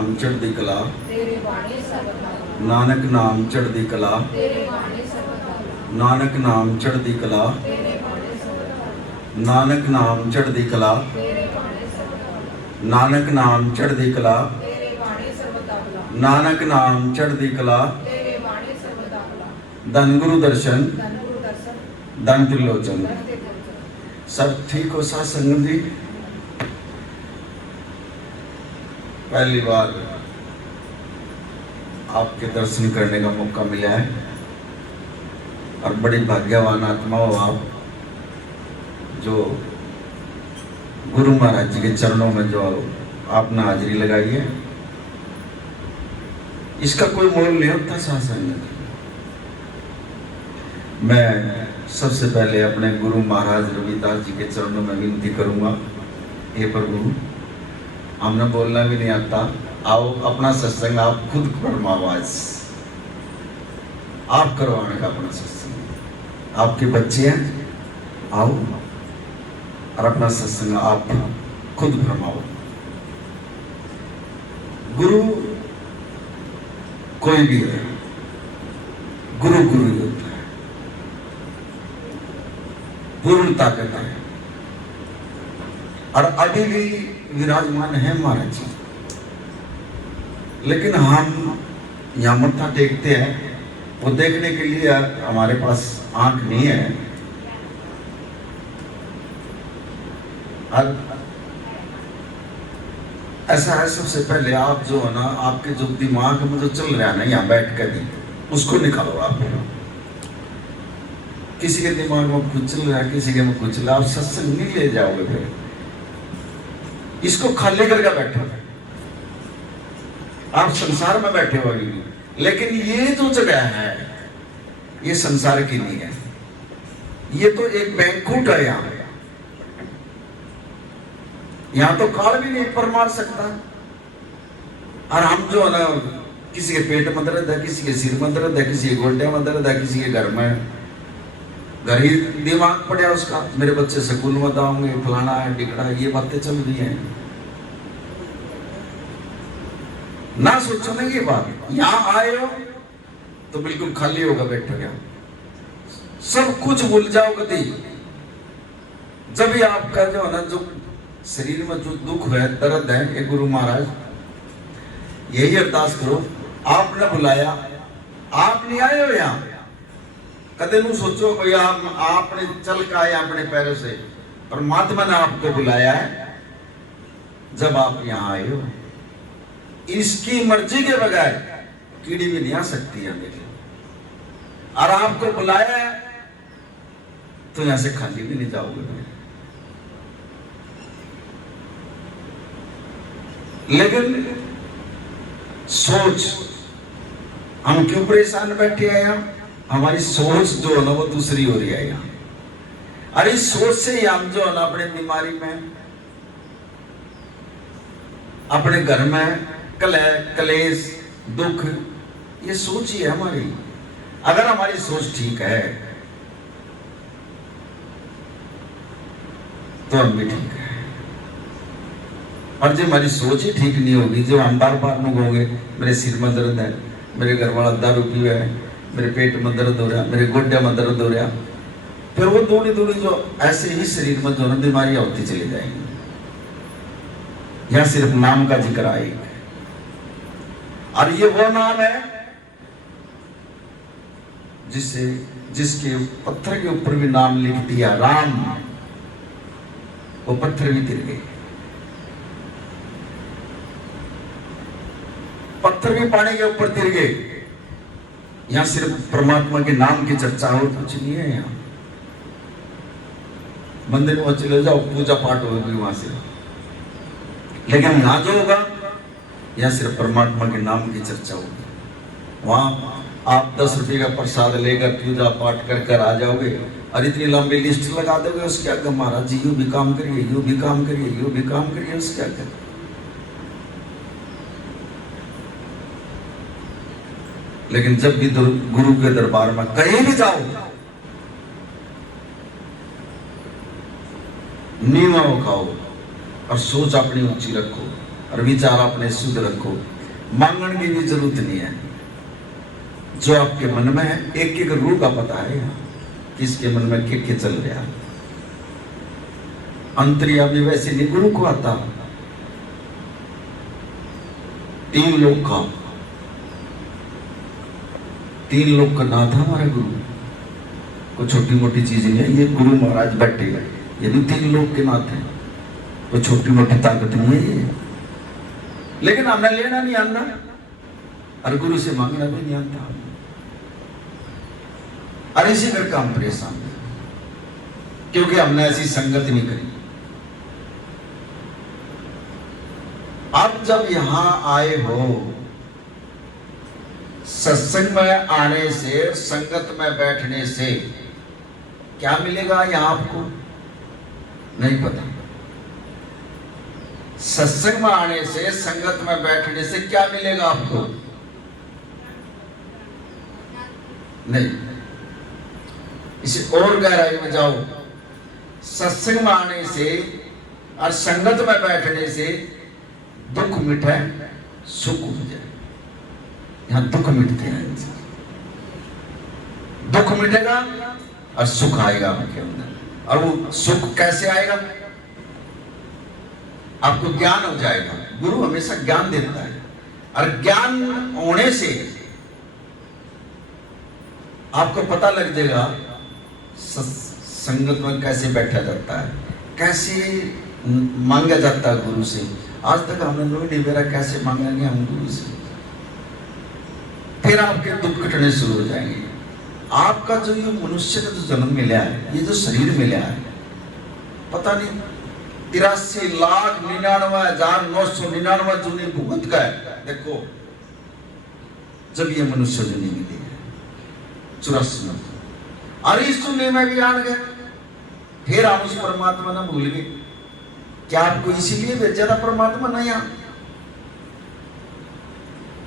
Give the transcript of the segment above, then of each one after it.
नाम चढ़दी कला, तेरे बाणी सबका, नानक नाम चढ़दी कला, तेरे बाणी सबका, नानक नाम चढ़दी कला, तेरे बाणी सबका, नानक नाम चढ़दी कला, तेरे बाणी सबका, नानक नाम चढ़दी कला, तेरे बाणी सबका, नानक नाम चढ़दी कला। तेरे बाणी सबका, धन गुरु दर्शन, धन गुरु दर्शन, धन त्रिलोचन। धन त्रिलोचन। सब ठीक हो साथ संगत जी? पहली बार आपके दर्शन करने का मौका मिला है और बड़ी भाग्यवान आत्मा हो आप, जो गुरु महाराज जी के चरणों में जो आपने हाजिरी लगाई है। इसका कोई मोल नहीं होता साथ संगत। मैं सबसे पहले अपने गुरु महाराज रविदास जी के चरणों में विनती करूंगा, हे प्रभु हमने बोलना भी नहीं आता, आओ अपना सत्संग आप खुद फरमाओ, आज आप करवाने का अपना सत्संग। आपके बच्चे हैं, आओ और अपना सत्संग आप खुद फरमाओ। गुरु कोई भी है, गुरु गुरु ही होता है, पूर्ण ताकत है और अभी भी विराजमान है महाराज जी। लेकिन हम यहाँ मत्था टेकते हैं, वो देखने के लिए हमारे पास आंख नहीं है। और ऐसा है, सबसे पहले आप जो है ना, आपके जो दिमाग में जो चल रहा है ना यहाँ बैठ कर भी, उसको निकालो आप। किसी के दिमाग में कुछ चल रहा है, किसी के में कुछ चल रहा है, आप सत्संग नहीं ले जाओगे। फिर इसको खाली करके बैठो, आप संसार में बैठे हो। लेकिन ये जो जगह है ये संसार की नहीं है, ये तो एक बैंकुट है। यहाँ तो काल भी नहीं पर मार सकता। और हम जो है ना, किसी के पेट में दर्द है, किसी के सिर में दर्द है, किसी के गोड्डे में दर्द है, किसी के घर में घर ही दिमाग पड़ा उसका, मेरे बच्चे स्कूल में दाऊंगे, फलाना है टिकड़ा है, ये बातें चल रही हैं। ना सोचो ना ये बात, यहाँ आए हो तो बिल्कुल खाली होगा, बैठोगे, सब कुछ भूल जाओगे। जब भी आपका जो है ना, जो शरीर में जो दुख है, दर्द है, ये गुरु महाराज यही अरदास करो, आपने बुलाया, आप नहीं आए हो यहाँ। कदे नू सोचो भाई आपने चल के आए अपने पैरों से, परमात्मा ने आपको बुलाया है। जब आप यहाँ आए हो, इसकी मर्जी के बगैर कीड़ी भी नहीं आ सकती है मेरी, और आपको बुलाया है तो यहां से खाली भी नहीं जाओगे। लेकिन सोच, हम क्यों परेशान बैठे हैं यहाँ? हमारी सोच जो है ना वो दूसरी हो रही है यहाँ। अरे इस सोच से ही हम जो है ना अपने बीमारी में, अपने घर में कलह कलेश दुख, ये सोच ही है हमारी। अगर हमारी सोच ठीक है तो हम भी ठीक है, और जो हमारी सोच ही ठीक नहीं होगी, जो हम बार बार कहोगे मेरे सिर में दर्द है, मेरे घर वाला दारू पीवा है, मेरे पेट में दर्द हो रहा, मेरे गोड्डे में दर्द हो रहा, फिर वो थोड़ी थोड़ी जो ऐसे ही शरीर में जो है बीमारियां होती चली जाएंगी। यह सिर्फ नाम का जिक्र आएगा, और ये वो नाम है जिसके पत्थर के ऊपर भी नाम लिख दिया राम, वो पत्थर भी गिर गए, पत्थर भी पानी के ऊपर गिर गए। यहां सिर्फ परमात्मा के नाम की चर्चा हो, कुछ नहीं है। यहाँ मंदिर में चले जाओ, पूजा पाठ होगी वहां से, लेकिन यहां जो होगा यहाँ सिर्फ परमात्मा के नाम की चर्चा होगी। वहां आप 10 रुपये का प्रसाद लेकर पूजा पाठ कर कर आ जाओगे, और इतनी लंबी लिस्ट लगा दोगे, उसके आगे महाराज जी यूं भी काम करिए, यूं भी काम करिए, यूं भी काम करिए, उसके आगे। लेकिन जब भी गुरु के दरबार में कहीं भी जाओ, नींव खाओ और सोच अपनी ऊंची रखो। और विचार अपने शुद्ध रखो। मांगने की भी जरूरत नहीं है। जो आपके मन में है, एक एक रूह का पता है किसके मन में क्या चल रहा। अंतर्यामी वैसे नहीं गुरु को आता। 3 लोग का नाथ है हमारे गुरु। कोई छोटी मोटी चीज नहीं है। ये गुरु महाराज बैठे हैं, ये भी 3 लोग के नाथ है। कोई छोटी मोटी ताकत नहीं है ये। लेकिन हमने लेना नहीं आना और गुरु से मांगना भी नहीं आता। और इसी करके हम परेशान हैं, क्योंकि हमने ऐसी संगत नहीं करी। अब जब यहां आए हो, सत्संग में आने से, संगत में बैठने से क्या मिलेगा यहां आपको नहीं पता। सत्संग में आने से, संगत में बैठने से क्या मिलेगा आपको नहीं। इसे और गहराई में जाओ। सत्संग में आने से और संगत में बैठने से दुख मिटे, सुख हो जाए। यहां दुख मिटते हैं, दुख मिटेगा और सुख आएगा आपके अंदर। और वो सुख कैसे आएगा? आपको ज्ञान हो जाएगा। गुरु हमेशा ज्ञान देता है, और ज्ञान होने से आपको पता लग जाएगा संगत में कैसे बैठा जाता है, कैसे मांगा जाता है गुरु से। आज तक हमने नहीं मेरा कैसे मांगा नहीं हम गुरु से। फिर आपके दुख कटने शुरू हो जाएंगे। आपका जो ये मनुष्य का जो जन्म मिला है, ये जो शरीर मिला है, पता नहीं 83,99,999 जूनी भुगत का है। देखो जब ये मनुष्य जूनी मिली है 84 में, और इस जूनी में भी आन गए। फिर हम उस परमात्मा ने भूल गए। क्या आपको इसीलिए भेजा था परमात्मा? नहीं,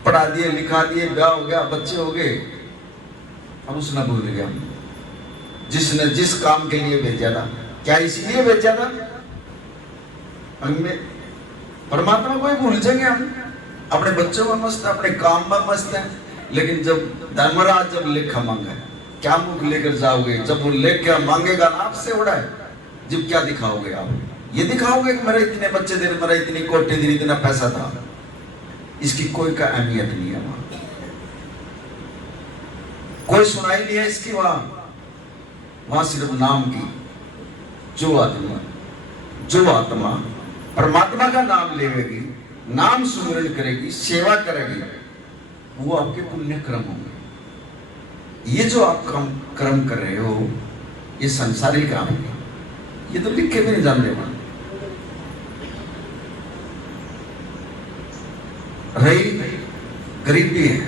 पढ़ा दिए, लिखा दिए, ब्याह हो गया, बच्चे हो गए, अब उसने भूल गया। जिसने जिस काम के लिए भेजा था, क्या इसीलिए भेजा था? हमें परमात्मा को ही भूल जाएंगे हम। अपने बच्चों में मस्त है, अपने काम में मस्त है। लेकिन जब धर्मराज जब लेखा मांगा, क्या मुख लेकर जाओगे? जब वो लेकर मांगेगा ना आपसे उड़ा है, जब क्या दिखाओगे आप? ये दिखाओगे कि मेरे इतने बच्चे दे, मेरा इतनी कोटे दे, इतना पैसा था। इसकी कोई का अहमियत नहीं है वहां, कोई सुनाई नहीं है इसकी। वहां सिर्फ नाम की। जो आत्मा परमात्मा का नाम लेगी, नाम सुमिरन करेगी, सेवा करेगी, वो आपके पुण्य कर्म होंगे। ये जो आप कर्म कर रहे हो, ये संसारिक काम है। ये तो लिख के भी नहीं जानने वाले। रही गरीबी है,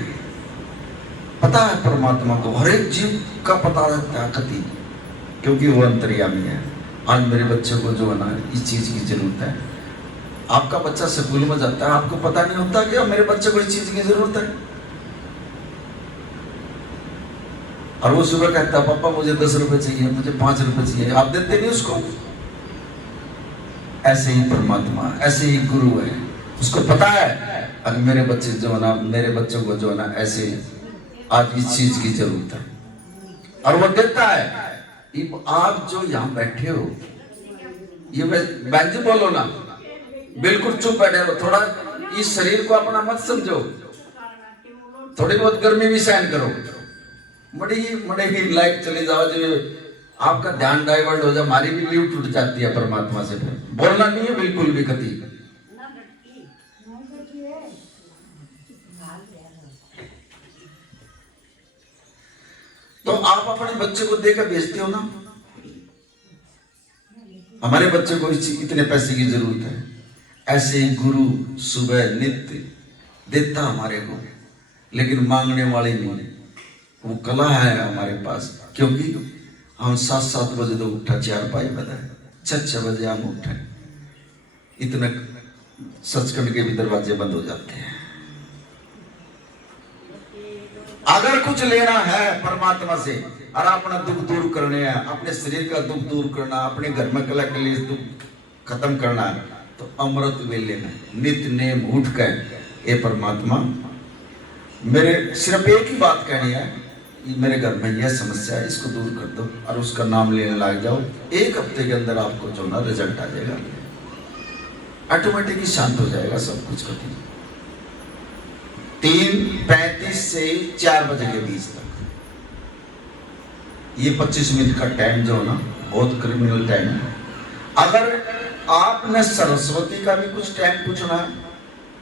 पता है परमात्मा को, हर एक जीव का पता रहता है कति, क्योंकि वो अंतर्यामी है। आज मेरे बच्चे को जो है ना इस चीज की जरूरत है। आपका बच्चा स्कूल में जाता है, आपको पता नहीं होता कि मेरे बच्चे को इस चीज की जरूरत है। और वो सुबह कहता है पापा मुझे 10 रुपए चाहिए, मुझे 5 रुपए चाहिए, आप देते नहीं उसको। ऐसे ही परमात्मा, ऐसे ही गुरु है, उसको पता है अगर मेरे बच्चे जो है ना, मेरे बच्चों को जो है ना ऐसे आज इस चीज की जरूरत है, और वो देता है। आप जो यहाँ बैठे हो, ये बैंज बोलो ना, बिल्कुल चुप बैठे हो। थोड़ा इस शरीर को अपना मत समझो, थोड़ी बहुत गर्मी भी सहन करो। बड़े ही लाइट चले जाओ, जो आपका ध्यान डाइवर्ट हो जाए, हमारी भी लीव टूट जाती है परमात्मा से। बोलना नहीं है बिल्कुल भी कभी। तो आप अपने बच्चे को देकर भेजते हो ना, हमारे बच्चे को इतने पैसे की जरूरत है, ऐसे ही गुरु सुबह नित्य देता हमारे को, लेकिन मांगने वाले नहीं। वो कला है हमारे पास, क्योंकि हम 7-7 बजे तो उठा, 4-5 बजे, 6 बजे हम उठे, इतने सचखंड के भी दरवाजे बंद हो जाते हैं। अगर कुछ लेना है परमात्मा से और अपना दुख दूर करने हैं, अपने शरीर का दुख दूर करना, अपने घर में कला कलेश दुख खत्म करना है, तो अमृत वेले में नित नेम उठ कर ये परमात्मा मेरे सिर्फ एक ही बात कहनी है, मेरे घर में यह समस्या है, इसको दूर कर दो और उसका नाम लेने लग जाओ। 1 हफ्ते के अंदर आपको जो ना रिजल्ट आ जाएगा, ऑटोमेटिकली शांत हो जाएगा सब कुछ। कठिन 3:35 से 4 बजे के बीच तक ये 25 मिनट का टाइम जो है ना बहुत क्रिमिनल टाइम है। अगर आपने सरस्वती का भी कुछ टाइम पूछना है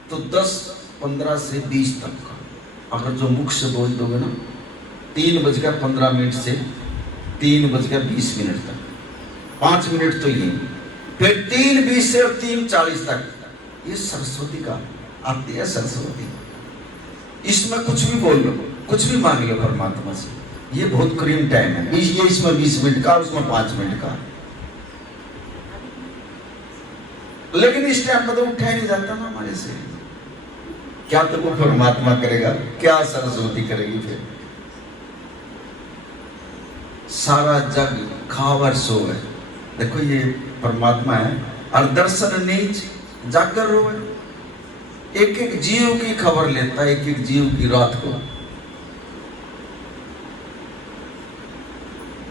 तो 10:15 से 20 तक का, अगर जो मुख से बोल दोगे ना 3:15 से 3:20 तक 5 मिनट तो ये, फिर 3:20 से 3:40 तक ये सरस्वती का आती है सरस्वती। इसमें कुछ भी बोल लो, कुछ भी मांग लो परमात्मा से, ये बहुत करीम टाइम है। ये इसमें 20 मिनट का, उसमें 5 मिनट का, लेकिन इस टाइम में तो उठा ही नहीं जाता ना हमारे से। क्या तो वो परमात्मा करेगा, क्या सरस्वती करेगी? फिर सारा जग खावर सो है। देखो ये परमात्मा है और दर्शन नीच जाकर रोए। एक एक जीव की खबर लेता है, एक एक जीव की रात को,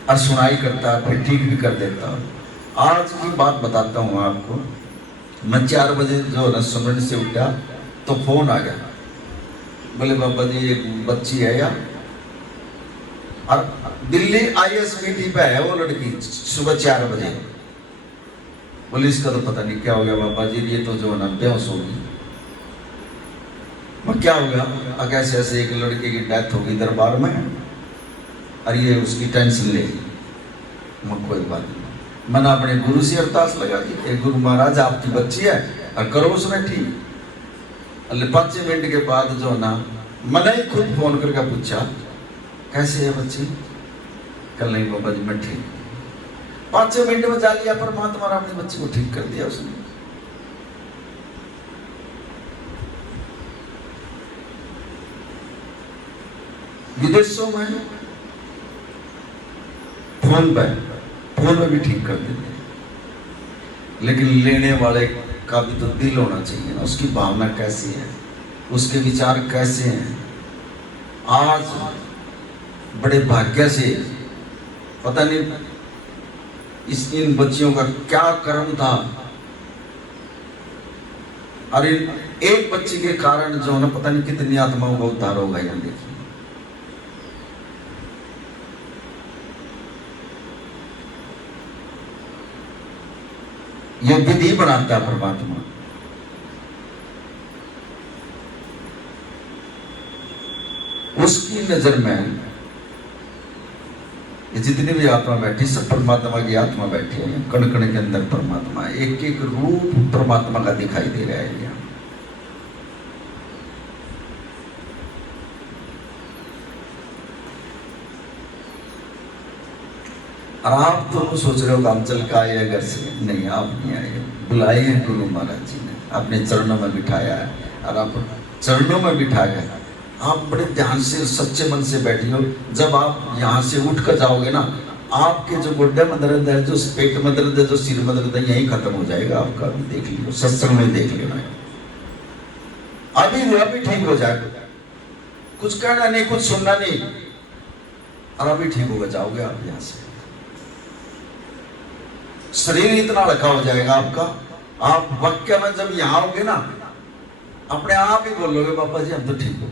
और सुनाई करता है, फिर ठीक भी कर देता है। आज की बात बताता हूँ आपको। मैं 4 बजे जो है सुमरन से उठा तो फोन आ गया, बोले बाबा जी एक बच्ची है यार, और दिल्ली ISBT पे है वो लड़की, सुबह 4 बजे। बोले इसका तो पता नहीं क्या हो गया बाबा जी, ये तो जो है ना बेहोश होगी। क्या हो गया? कैसे ऐसे एक लड़के की डेथ होगी दरबार में और ये उसकी टेंशन ले। कोई बात नहीं, मैंने अपने गुरु से अरदास लगा दी, गुरु महाराज आपकी बच्ची है और करो उसने ठीक। 5 मिनट के बाद जो ना मैंने ही खुद फोन करके पूछा कैसे है बच्ची? कल नहीं बाबा जी मैं ठीक। 5 मिनट में जा लिया परमात्मा ने अपनी बच्ची को ठीक कर दिया उसने। विदेशों में फोन में भी ठीक कर देते, लेकिन लेने वाले का भी तो दिल होना चाहिए ना, उसकी भावना कैसी है, उसके विचार कैसे हैं। आज बड़े भाग्य से पता नहीं इन बच्चियों का क्या कर्म था, और इन एक बच्ची के कारण जो है पता नहीं कितनी आत्माओं का उद्धार होगा। यहाँ देखिए ये विधि बनाता है परमात्मा। उसकी नजर में ये जितनी भी आत्मा बैठी सब परमात्मा की आत्मा बैठी है। कण कण के अंदर परमात्मा, एक एक रूप परमात्मा का दिखाई दे रहा है। और आप तो सोच रहे हो काम चल का आए घर से, नहीं आप नहीं आए, बुलाए हैं गुरु महाराज जी ने, अपने चरणों में बिठाया है, और आप चरणों में बिठा गए। आप बड़े ध्यान से सच्चे मन से बैठे हो। जब आप यहाँ से उठ कर जाओगे ना, आपके जो गुड्डे में दर्द है, जो पेट में दर्द है, जो सिर में दर्द है, यही खत्म हो जाएगा आपका। देख लीजिए, सत्संग में देख लेना है, अभी ठीक हो जाएगा। कुछ कहना नहीं, कुछ सुनना नहीं, और अभी ठीक होगा, जाओगे आप यहाँ से। शरीर इतना हल्का हो जाएगा आपका। आप वाक्य में जब यहाँ आओगे ना, अपने आप ही बोलोगे बाबा जी हम तो ठीक हो,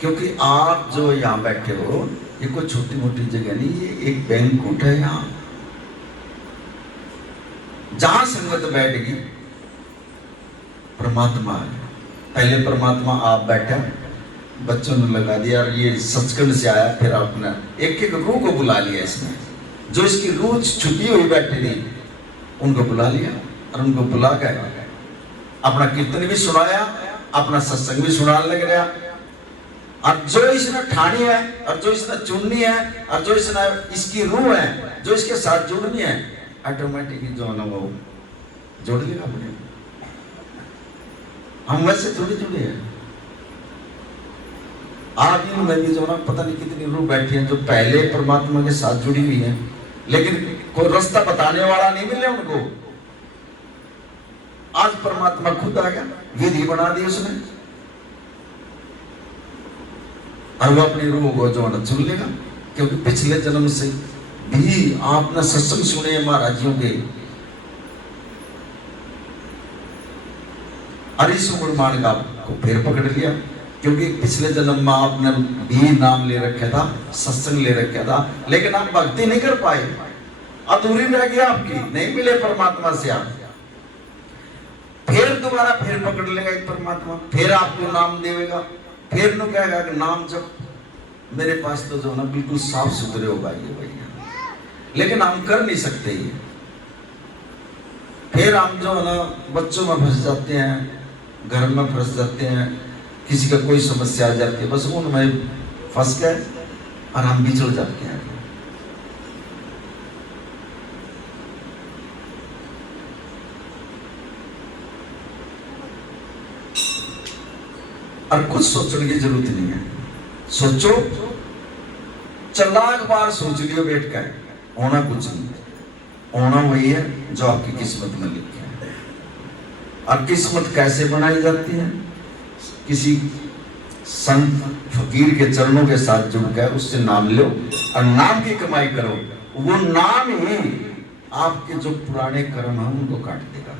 क्योंकि आप जो यहाँ बैठे हो ये कोई छोटी मोटी जगह नहीं, ये एक बैंकुट है। यहाँ जहां संगत बैठेगी परमात्मा है। पहले परमात्मा आप बैठे, बच्चों ने लगा दिया, और ये सचखंड से आया, फिर आपने एक एक रूह को बुला लिया इसमें। जो इसकी रूह छुपी हुई बैठी थी उनको बुला लिया, और उनको बुला कर अपना कीर्तन भी सुनाया, अपना सत्संग भी सुनाने लग गया। और जो इसने ठानी है, और जो इसने चुननी है, और जो इसने इसकी रूह है, जो इसके साथ जुड़नी है, ऑटोमेटिकली जो है ना वो जोड़ लेगा अपने। हम वैसे थोड़ी जुड़े हैं। आप इनमें भी जो ना पता नहीं कितनी रूह बैठी है जो पहले परमात्मा के साथ जुड़ी हुई है, लेकिन कोई रास्ता बताने वाला नहीं मिले उनको। आज परमात्मा खुद आ गया, विधि बना दी उसने, और वो अपनी रूह को जो है चुन लेगा। क्योंकि पिछले जन्म से भी आपने सत्संग सुने महाराज जियों के, और इस उम्र मान का आपको फिर पकड़ लिया। क्योंकि पिछले जन्म में आपने भी नाम ले रखा था, सत्संग ले रखा था, लेकिन आप भक्ति नहीं कर पाए, अधूरी रह गई आपकी, नहीं मिले परमात्मा से आप। फिर दोबारा फिर पकड़ लेगा एक परमात्मा, फिर आपको नाम देगा, फिर नु कहेगा कि नाम जब मेरे पास तो जो ना बिल्कुल साफ सुथरे होगा ये भैया, लेकिन हम कर नहीं सकते ये। फिर हम जो है ना बच्चों में फंस जाते हैं, घर में फंस जाते हैं, किसी का कोई समस्या आ जाती है, बस उनमें फंस गए और हम बिछड़ जाते हैं। और कुछ सोचने की जरूरत नहीं है। सोचो, चलाक बार सोच लियो बैठ कर, होना कुछ नहीं, होना वही है जो आपकी किस्मत में लिखा है। और किस्मत कैसे बनाई जाती है? किसी संत फकीर के चरणों के साथ जुड़ कर उससे नाम लो और नाम की कमाई करो। वो नाम ही आपके जो पुराने कर्म हैं उनको काट देगा।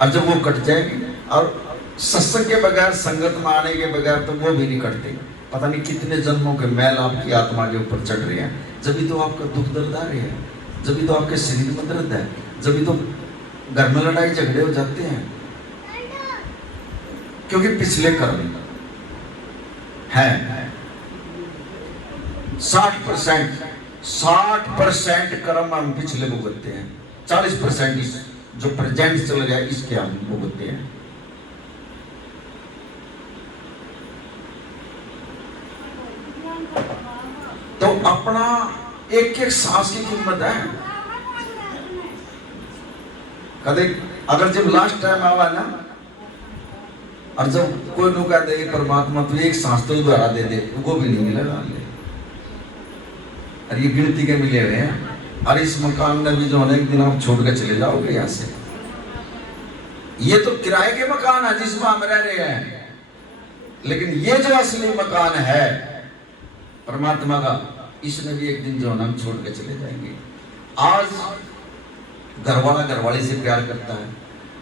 और जब वो कट जाएगी, और सत्संग के बगैर, संगत में आने के बगैर तो वो भी नहीं कटते। पता नहीं कितने जन्मों के मैल आपकी आत्मा के ऊपर चढ़ रहे हैं। जब तो आपका दुख दर्द आ रहे हैं, जब तो आपके शरीर में दर्द है, जब तो घर में लड़ाई झगड़े हो जाते हैं, क्योंकि पिछले कर्म है 60% कर्म हम पिछले भुगतते हैं, 40% जो प्रेजेंट चल रहा है इसके हम भुगतते हैं। तो अपना एक एक सांस की कीमत है। कदे अगर जब लास्ट टाइम आवा ना, और जब कोई नु कह दे परमात्मा तू एक सांस तो दोबारा दे दे, वो भी नहीं मिलेगा। और ये गिनती के मिले हुए हैं। और इस मकान में भी जो है एक दिन आप छोड़ के चले जाओगे यहाँ से। ये तो किराए के मकान है जिसमें हम रह रहे हैं, लेकिन ये जो असली मकान है परमात्मा का, इसमें भी एक दिन जो है हम छोड़ के चले जाएंगे। आज घरवाला घरवाली से प्यार करता है,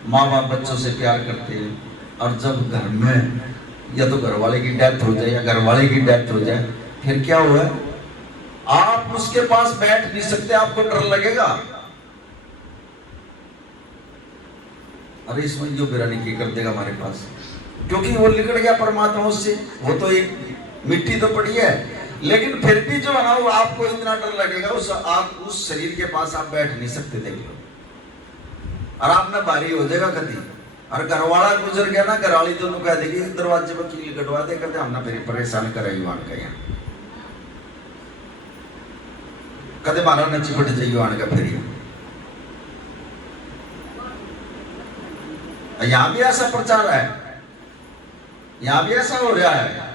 माँ बाप बच्चों से प्यार करते हैं, और जब घर में या तो घरवाले की डेथ हो जाए या घरवाले की डेथ हो जाए, फिर क्या हुआ? आप उसके पास बैठ नहीं सकते, आपको डर लगेगा। अरे इसमें जो बिरानी की कर देगा हमारे पास, क्योंकि वो निकल गया परमात्मा उससे। वो तो एक मिट्टी तो पड़ी है, लेकिन फिर भी जो है ना वो आपको इतना डर लगेगा, आप उस शरीर के पास आप बैठ नहीं सकते। देख लो, और आप ना भारी हो जाएगा कभी। और घरवाला गुजर गया ना, घरवाली दोनों कह देगी दरवाजे पर कील कटवा दे, कहते हम ना फिर परेशान करेगी मान का यहाँ, कदे मारा न चिपट जाइए आने का। फिर यहां भी ऐसा प्रचार है, यहां भी ऐसा हो रहा है,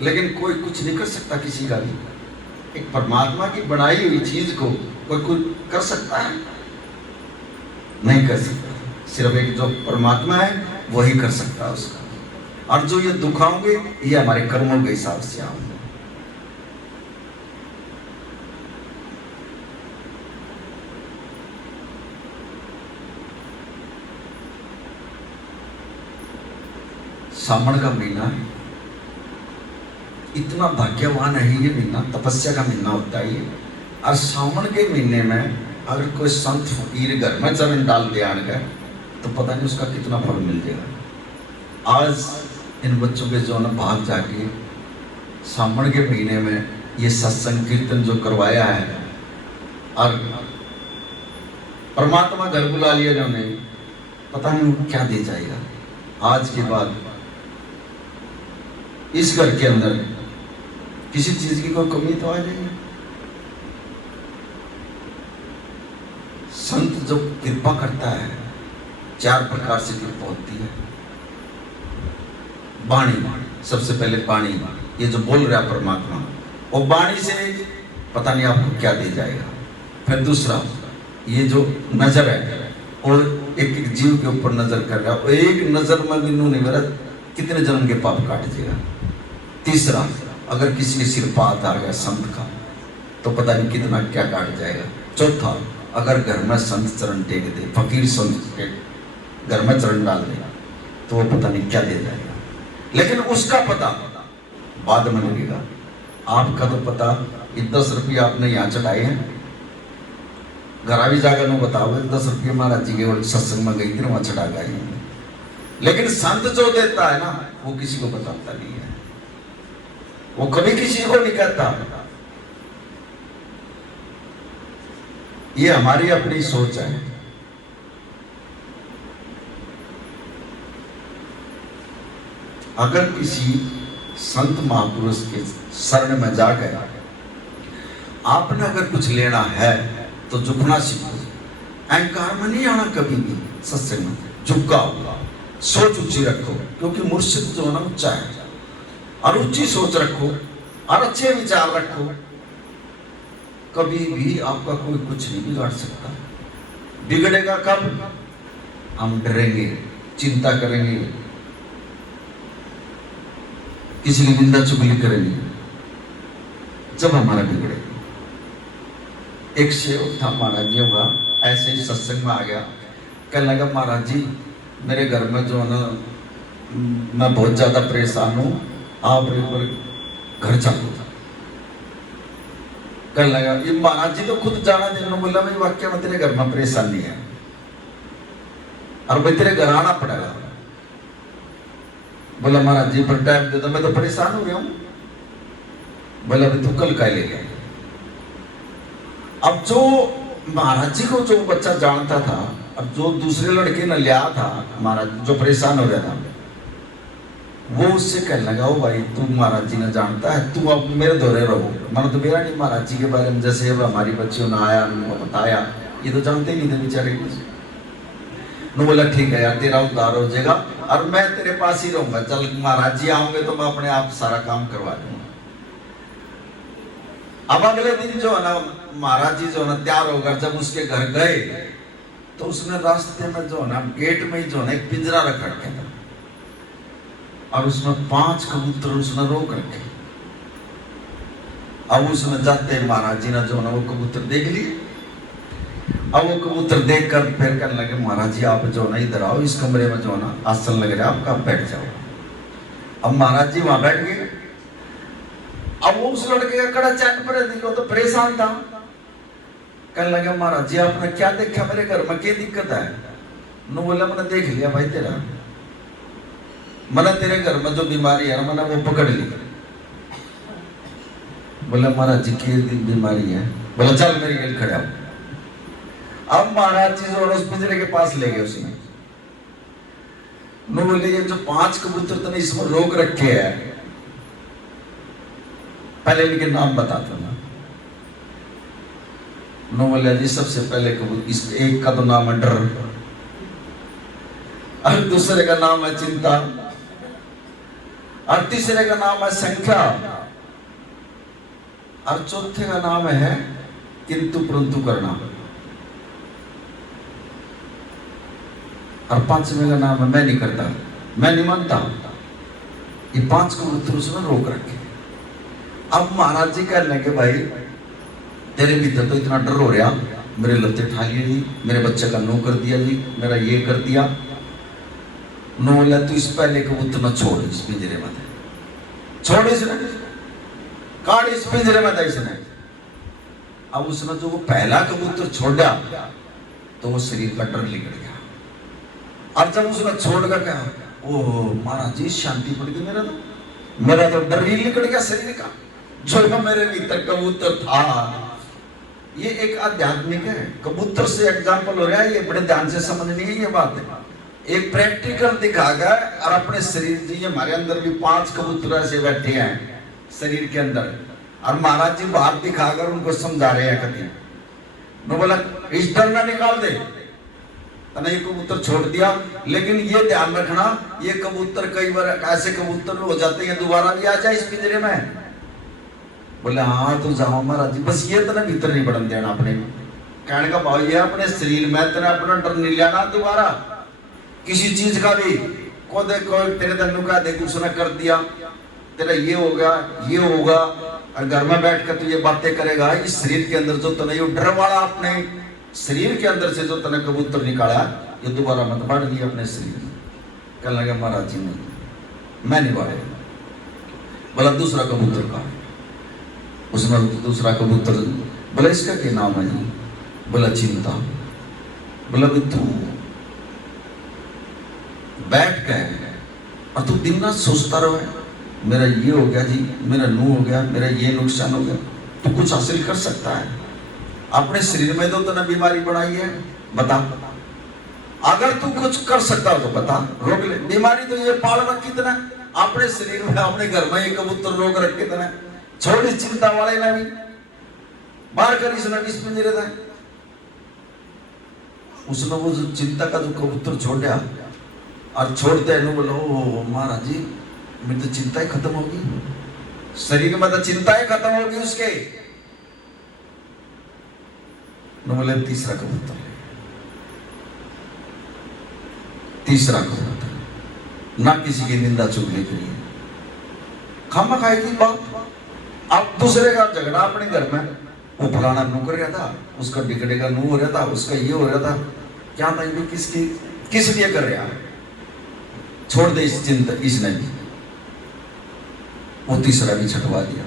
लेकिन कोई कुछ नहीं कर सकता किसी का भी। एक परमात्मा की बनाई हुई चीज को कोई कुछ कर सकता है? नहीं कर सकता। सिर्फ एक जो परमात्मा है वही कर सकता है उसका। और जो ये दुख आओगे ये हमारे कर्मों के हिसाब से आओगे। सावन का महीना इतना भाग्यवान है, ये महीना तपस्या का महीना होता है। और सावन के महीने में अगर कोई संत फकीर घर में चरण डाल दे आने का, तो पता नहीं उसका कितना फल मिल जाएगा। आज इन बच्चों के जो ना भाग जाके सावन के महीने में ये सत्संग कीर्तन जो करवाया है, और परमात्मा घर बुला लिया जिन्होंने, पता नहीं क्या दे जाएगा। आज के बाद इस घर के अंदर किसी चीज की कोई कमी तो आ जाएगी। संत जो कृपा करता है, 4 प्रकार से कृपा होती है। वाणी, सबसे पहले वाणी, ये जो बोल रहा परमात्मा, और वाणी से पता नहीं आपको क्या दे जाएगा। फिर दूसरा, ये जो नजर है, और एक एक जीव के ऊपर नजर कर रहा है, और एक नजर में भी नून मेरा कितने जन्म के पाप काट देगा। तीसरा, अगर किसी के सिर पात आ गया संत का, तो पता नहीं कितना क्या काट जाएगा। चौथा, अगर घर में संत चरण टेक दे, फकीर संत के घर में चरण डाल दे, तो वो पता नहीं क्या दे जाएगा। लेकिन उसका पता बाद में लगेगा। आपका तो पता, ये 10 रुपये आपने यहाँ चढ़ाए हैं, घर भी जाकर नो बताओ 10 रुपये महाराज जी के सत्संग में गई थी, वहां चढ़ा गए। लेकिन संत जो देता है ना, वो किसी को बताता नहीं है, वो कभी किसी को नहीं कहता। ये हमारी अपनी सोच है। अगर किसी संत महापुरुष के शरण में जा गया, आपने अगर कुछ लेना है तो झुकना सीखो, अहंकार में नहीं आना कभी भी। सत्संग में झुका होगा, सोच ऊंची रखो, क्योंकि मुर्शिद जो है ना ऊंचा है, और ऊंची सोच रखो और अच्छे विचार रखो। कभी भी आपका कोई कुछ नहीं बिगाड़ सकता। बिगड़ेगा कब? हम डरेंगे, चिंता करेंगे, किसी की निंदा चुगली करेंगे, जब हमारा बिगड़ेगा। एक सेवक था महाराज जी होगा, ऐसे ही सत्संग में आ गया, कहने लगा महाराज जी मेरे घर में जो है ना, मैं बहुत ज्यादा परेशान हूँ, आप एक बार घर चलो। कहने लगा, ये महाराज जी तो खुद जाना, जिन्होंने बोला मैं वाक्य में तेरे घर में परेशानी है और मैं तेरे घर आना पड़ेगा। बोला महाराज जी पर टाइम दे दो, मैं तो परेशान हो गया हूँ। बोला अभी तू कल का ले गया। अब जो महाराज जी को जो बच्चा जानता था, अब जो दूसरे लड़के ने लिया था महाराज जो परेशान हो रहा था, वो उससे कहने लगा, ओ भाई तू महाराज जी ने जानता है, तू अब मेरे दौरे रहो। मैंने तो मेरा नहीं महाराज जी के बारे में, जैसे हमारी बच्चियों ने आया उनको बताया, ये तो जानते ही नहीं थे बेचारे। नो बोला ठीक है यार, तेरा उद्धार हो जाएगा और मैं तेरे पास ही रहूंगा, चल महाराज जी आऊंगे तो मैं अपने आप सारा काम करवा दूंगा। अब अगले दिन जो है ना, महाराज जी जो है ना तैयार होकर जब उसके घर गए, तो उसने रास्ते में जो है ना, गेट में ही जो है ना एक पिंजरा रख रखे था, और उसमें 5 कबूतर उसने रोक रखे। अब उसमें जाते महाराज जी ने जो है ना वो कबूतर देख लिए। अब वो कबूतर देखकर फिर कहने लगे, महाराज जी आप जो है ना इधर आओ, इस कमरे में जो है ना आसन लग रहा है आपका, बैठ जाओ। अब महाराज जी वहां बैठ गए। अब वो उस लड़के का कड़ा चैन पर दिखो तो परेशान था। कहने लगे, महाराज जी आपने क्या देखा मेरे घर में, क्या दिक्कत है? नो बोला, मैंने देख लिया भाई तेरा, मैंने तेरे घर में जो बीमारी है ना, मैंने वो पकड़ ली। बोला महाराज जी की बीमारी है? बोला चल मेरी गल खड़ा। अब महाराज जी जो उस पिंजरे के पास ले गए उसने। नो बोले, ये जो 5 कबूतर तूने इसमें रोक रखे हैं, पहले इनके नाम बताता ना। नो बोले जी सबसे पहले कबूतर, इस एक का तो नाम है डर, और दूसरे का नाम है चिंता, और तीसरे का नाम है संख्या, और चौथे का नाम है किंतु परंतु करना, और 5वें का नाम है मैं नहीं करता, मैं नहीं मानता। ये 5 कबूतर उसने रोक रखे। अब महाराज जी कहने लगे, भाई तेरे भीतर तो इतना डर हो रहा, मेरे लत्ते ठा लिए जी, मेरे बच्चे का नो कर दिया जी, मेरा ये कर दिया। नो बोला, तू इस पहले कबूतर न छोड़, इस पिंजरे में छोड़, इसने काट इस पिंजरे में इसने। अब उसने जो वो पहला कबूतर छोड़ा, तो वो शरीर का डर निकल गया। और जब उसने छोड़कर कहा, ओह महाराज जी शांति पड़ गई, मेरा तो डर ही निकल गया शरीर का, जो मेरे भीतर कबूतर था। ये एक आध्यात्मिक है, कबूतर से एग्जाम्पल हो रहा है, ये बड़े ध्यान से समझनी है ये बात है। एक प्रैक्टिकल दिखा गया, और अपने शरीर जी हमारे अंदर भी 5 कबूतर ऐसे बैठे हैं शरीर के अंदर, और महाराज जी बाहर दिखाकर उनको समझा रहे हैं। कभी नो बोला इस डर ना निकाल दे, तने ये कबूतर छोड़ दिया, लेकिन ये ध्यान रखना ये कबूतर कई बार ऐसे कबूतर हो जाते हैं दोबारा भी आ जाए इस पिंजरे में। बोले हाँ तो जाओ महाराज जी, बस ये तने भीतर नहीं बढ़न देना अपने में। कहने का भाव ये अपने शरीर में तेरे अपना डर नहीं लेना दोबारा किसी चीज का भी। को देखो तेरे तनु का देख उसने कर दिया, तेरा ये हो गया ये होगा, और घर में बैठ कर तू ये बातें करेगा। इस शरीर के अंदर जो तने ये डर वाला अपने शरीर के अंदर से जो तने कबूतर निकाला ये दोबारा मत बांट दिया अपने शरीर में। कहने लगे महाराज जी नहीं मैं नहीं बांटे। बोला दूसरा कबूतर का, उसमें दूसरा कबूतर बोला इसका क्या नाम है जी? बोला चिंता। बोला भी तू बैठ के और तू दिन रात सोचता रहो मेरा ये हो गया जी, मेरा नू हो गया, मेरा ये नुकसान हो गया, तू कुछ हासिल कर सकता है? अपने शरीर में तो तूने बीमारी बनाई है, बता। अगर तू कुछ कर सकता हो तो बता, रोक ले। बीमारी तो ये पाल रखी तूने अपने शरीर में, अपने घर में ये कबूतर रोक रखे तूने। छोड़ी चिंता वाले ने भी बाहर कर इसने भी इस पिंजरे था। उसने वो जो चिंता का जो कबूतर छोड़ दिया और छोड़ते हैं बोलो महाराज जी मेरी तो चिंता ही खत्म होगी, शरीर में तो चिंता ही खत्म होगी उसके। बोले तीसरा कबूतर, तीसरा कबूतर ना किसी की निंदा चुगली के लिए खामा खाए की बात। अब दूसरे का झगड़ा अपने घर में, वो फलाना नू कर रहा था, उसका बिगड़े का नू हो रहा था, उसका ये हो रहा था, क्या था ये किसकी किस लिए कर रहा है? छोड़ दे इस चिंता। इसने भी वो तीसरा भी छटवा दिया।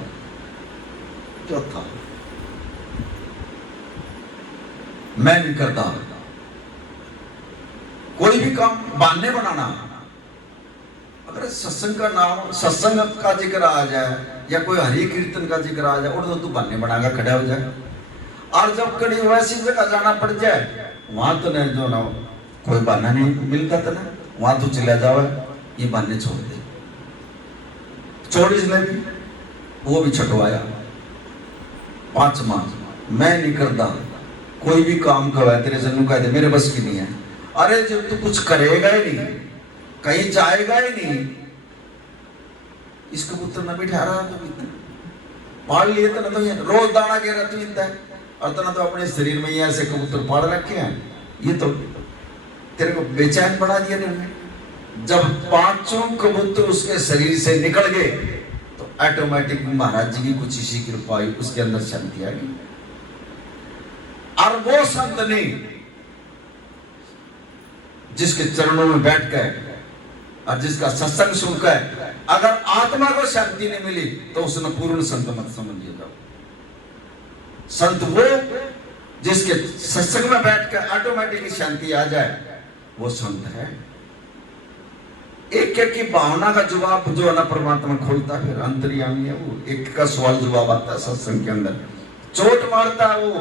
चौथा मैं नहीं करता कोई भी काम बहाने बनाना। अगर सत्संग का नाम सत्संग का जिक्र आ जाए या कोई हरि कीर्तन का जिक्र आ जाए और तो तू बहाने बनाकर खड़ा हो जाए। और जब कड़ी वैसी जगह जाना पड़ जाए वहां तो नहीं जो ना कोई बहाना नहीं मिलता था ना, वहां तो चला जाओ ये बहाने छोड़ दे। छोड़ इसने भी वो भी छटवाया। पांचवा मैं नहीं करता कोई भी काम करवाए तेरे से कह दे मेरे बस की नहीं है। अरे जब तू कुछ करेगा ही नहीं, कहीं जाएगा ही नहीं, इस कबूतर ना बिठा रहा तो पाल लिए तो ना, तो ये रोज दाना गिरा तू इतना है और तना तो अपने शरीर में ये ऐसे कबूतर पाल रखे हैं, ये तो तेरे को बेचैन बना दिया ने। जब पांचों कबूतर उसके शरीर से निकल गए तो ऑटोमेटिक महाराज जी की कुछ इसी कृपा हुई, उसके अंदर शांति आ गई। और वो संत ने जिसके चरणों में बैठ कर और जिसका सत्संग सुनकर अगर आत्मा को शांति नहीं मिली तो उसने पूर्ण संत मत समझिए। जाओ संत वो जिसके सत्संग में बैठकर ऑटोमेटिकली शांति आ जाए वो संत है। एक एक की भावना का जवाब जो है ना परमात्मा खोलता है, फिर अंतर्यामी है वो। एक का सवाल जवाब आता है सत्संग के अंदर, चोट मारता है वो।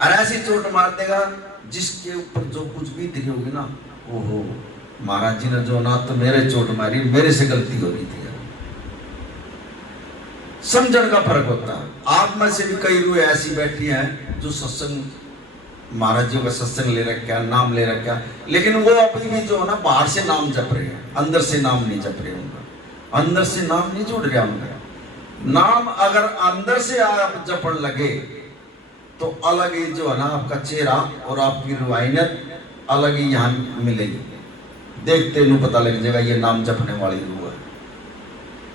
और ऐसी चोट मार देगा जिसके ऊपर जो कुछ बीत रही होगी ना, ओहो महाराज जी ने जो ना तो मेरे चोट मारी, मेरे से गलती हो रही थी। समझण का फर्क होता है। आप में से भी कई रूह ऐसी बैठी हैं जो सत्संग महाराज जी का सत्संग ले रखा, नाम ले रखा, लेकिन वो अपनी भी जो है ना बाहर से नाम जप रहे हैं, अंदर से नाम नहीं जप रहे उनका, अंदर से नाम नहीं जुड़ रहा उनका। नाम अगर अंदर से आप जपण लगे तो अलग ही जो है ना आपका चेहरा और आपकी रुहानियत अलग ही यहाँ मिलेगी। देखते ही पता लग जाएगा ये नाम जपने वाली रूह है।